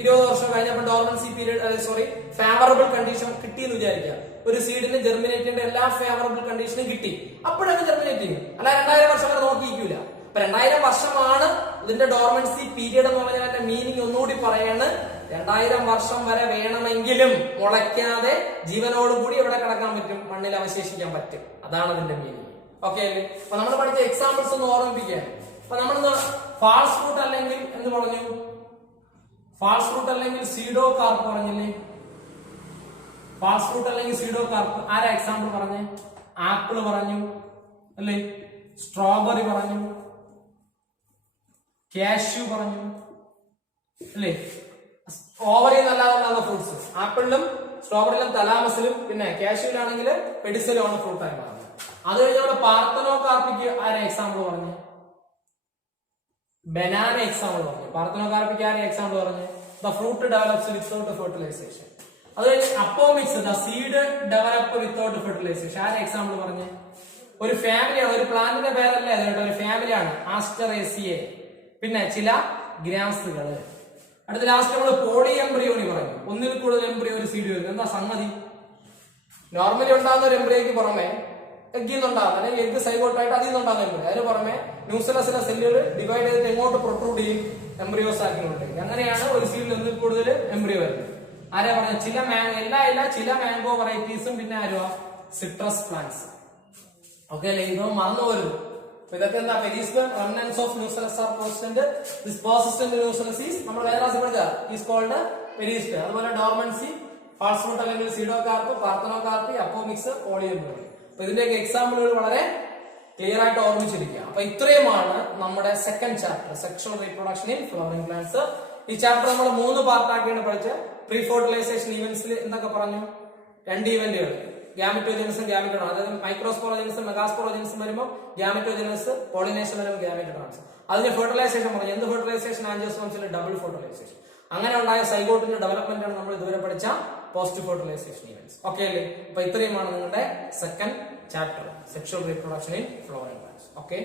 20 വർഷം കഴിഞ്ഞപ്പോൾ ഡോർമൻസി പീരീഡ് ഫേവറബിൾ കണ്ടീഷൻ കിട്ടിയെന്ന് വിചാരിക്കുക. ഒരു സീഡിന് ജെർമിനേറ്റ് ചെയ്യേണ്ട എല്ലാ ഫേവറബിൾ കണ്ടീഷനും കിട്ടി, അപ്പോഴൊക്കെ ജെർമിനേറ്റ് ചെയ്യും. അല്ല 2000 വർഷം വരെ നോക്കിയിരിക്കൂല. അപ്പൊ 2000 വർഷമാണ് ഇതിന്റെ ഡോർമൻസി പീരീഡ് എന്ന് പറഞ്ഞാൽ എന്റെ മീനിങ് ഒന്നുകൂടി പറയാണ്. 2000 വർഷം വരെ വേണമെങ്കിലും മുളയ്ക്കാതെ ജീവനോടുകൂടി എവിടെ കിടക്കാൻ പറ്റും, മണ്ണിൽ അവശേഷിക്കാൻ പറ്റും. അതാണ് ഇതിന്റെ മീനിങ്. ഓക്കെ അല്ലേ? അപ്പൊ നമ്മൾ പഠിച്ച എക്സാമ്പിൾസ് ഒന്ന് ഓർമ്മിപ്പിക്കാൻ. അപ്പൊ നമ്മളിന്ന് ഫാൾസ് ഫ്രൂട്ട് അല്ലെങ്കിൽ എന്ന് പറഞ്ഞു, ഫാൾസ് ഫ്രൂട്ട് അല്ലെങ്കിൽ സീഡോ കാർപ്പ് പറഞ്ഞില്ലേ? ഫാൾസ് ഫ്രൂട്ട് അല്ലെങ്കിൽ സീഡോ കാർപ്പ് ആരാ എക്സാമ്പിൾ പറഞ്ഞേ? ആപ്പിൾ പറഞ്ഞു അല്ലേ, സ്ട്രോബെറി പറഞ്ഞു, കാഷ്യൂ പറഞ്ഞു അല്ലേ. ഓവറി നല്ലാതെ ഫ്രൂട്ട്സ് ആപ്പിളിലും സ്ട്രോബെറിയിലും തലാമസിലും പിന്നെ കാഷ്യൂലാണെങ്കിൽ പെഡിസലും ആണ് ഫ്രൂട്ടായി മാറുന്നത്. അത് കഴിഞ്ഞ് നമ്മുടെ പാർത്തനോ കാർപ്പിക്ക് ആരാ എക്സാമ്പിൾ പറഞ്ഞു? ബനാന എക്സാമ്പിൾ പറഞ്ഞു. പാർത്തനോ കാർപ്പിക്ക് ആരാ എക്സാമ്പിൾ പറഞ്ഞു? The fruit develops without fertilisation. അത് കഴിഞ്ഞ് apomixis, the seed develop without fertilisation ആരാ എക്സാമ്പിൾ പറഞ്ഞു? ഒരു ഫാമിലിയാണ്, ഒരു പ്ലാന്റിന്റെ പേരല്ല കേട്ടോ, ഒരു ഫാമിലിയാണ്, ആസ്റ്ററേസിയെ. പിന്നെ ചില ഗ്രാംസുകള്. അടുത്ത ലാസ്റ്റ് നമ്മൾ പോളി എംബ്രിയോണി പറഞ്ഞു. ഒന്നിൽ കൂടുതൽ എംബ്രിയോ ഒരു സീഡ് വരുന്നത്. എന്താ സംഗതി? നോർമലി ഉണ്ടാകുന്ന ഒരു എംബ്രിയോയ്ക്ക് പുറമെ എഗ്ഗിൽ നിന്നുണ്ടാകുന്ന അല്ലെങ്കിൽ എഗ്ഗ് സൈഗോട്ടായിട്ട് അതിൽ നിന്നുണ്ടാകുന്ന എംബ്രിയോ, അതിന് പുറമെ ന്യൂസിലസിലെ സെല്ലുകൾ ഡിവൈഡ് ചെയ്തിട്ട് എങ്ങോട്ട് പ്രൊട്രൂഡ് ചെയ്യും, എംബ്രിയോസ് ആക്കിയിട്ടുണ്ട്. അങ്ങനെയാണ് ഒരു സീഡിൽ ഒന്നിൽ കൂടുതൽ എംബ്രിയോ വരുന്നത്. ആരാ പറഞ്ഞ? ചില ചില മാംഗോ വെറൈറ്റീസും പിന്നെ ആരുവാ, സിട്രസ് പ്ലാന്റ്സ്. ഓക്കെ അല്ലേ? ഇതൊന്നും മറന്നു വരുന്നു. ഇതൊക്കെ എന്താ? പെരിസ്പെർ remnants of nucellus are persistent. This persistent nucellus is നമ്മൾ വേറെ ക്ലാസ്സിൽ പഠിച്ച is called പെരിസ്പെർ. അതുപോലെ ഡോർമൻസി, ഫാൾസ് ഫ്രൂട്ട് അല്ലെങ്കിൽ സീഡോകാർപ്പ്, പാർത്തനോകാർപ്പി, അപ്പോമിക്സ്, പോളിയെംബ്രിയോണി. അപ്പൊ ഇതിന്റെയൊക്കെ എക്സാമ്പിളുകൾ വളരെ ക്ലിയർ ആയിട്ട് ഓർമ്മിച്ചിരിക്കുക. അപ്പൊ ഇത്രയുമാണ് നമ്മുടെ second chapter, sexual reproduction in flowering plants. ഈ ചാപ്റ്റർ നമ്മൾ 3 പാർട്ടാക്കിയാണ് പഠിച്ചത്. പ്രീ ഫെർട്ടിലൈസേഷൻ ഇവന്റ്സിൽ എന്തൊക്കെ പറഞ്ഞു? 2 ഇവന്റുകൾ, ഗ്യാമറ്റോജനസും ഗ്യാമറ്റോൺ, അതായത് മൈക്രോസ്പോറോജനസും മെഗാസ്പോറോജനസും വരുമ്പോൾ ഗ്യാമറ്റോജനസ്, പോളിനേഷൻ വരുമ്പോൾ ഗ്യാമറ്റോട്രാൻസ്. അതിന് ഫെർട്ടിലൈസേഷൻ പറഞ്ഞു. എന്ത് ഫെർട്ടിലൈസേഷൻ? ആൻജിയോസ്പേംസിലെ double fertilisation. അങ്ങനെ ഉണ്ടായ സൈഗോട്ടിന്റെ ഡെവലപ്മെന്റ് ആണ് നമ്മൾ ഇതുവരെ പഠിച്ച പോസ്റ്റ് ഫെർട്ടിലൈസേഷൻ ഇവന്റ്സ്. ഓക്കെ അല്ലേ? അപ്പൊ ഇത്രയുമാണ് നിങ്ങളുടെ second chapter, sexual reproduction in flowering plants. Okay.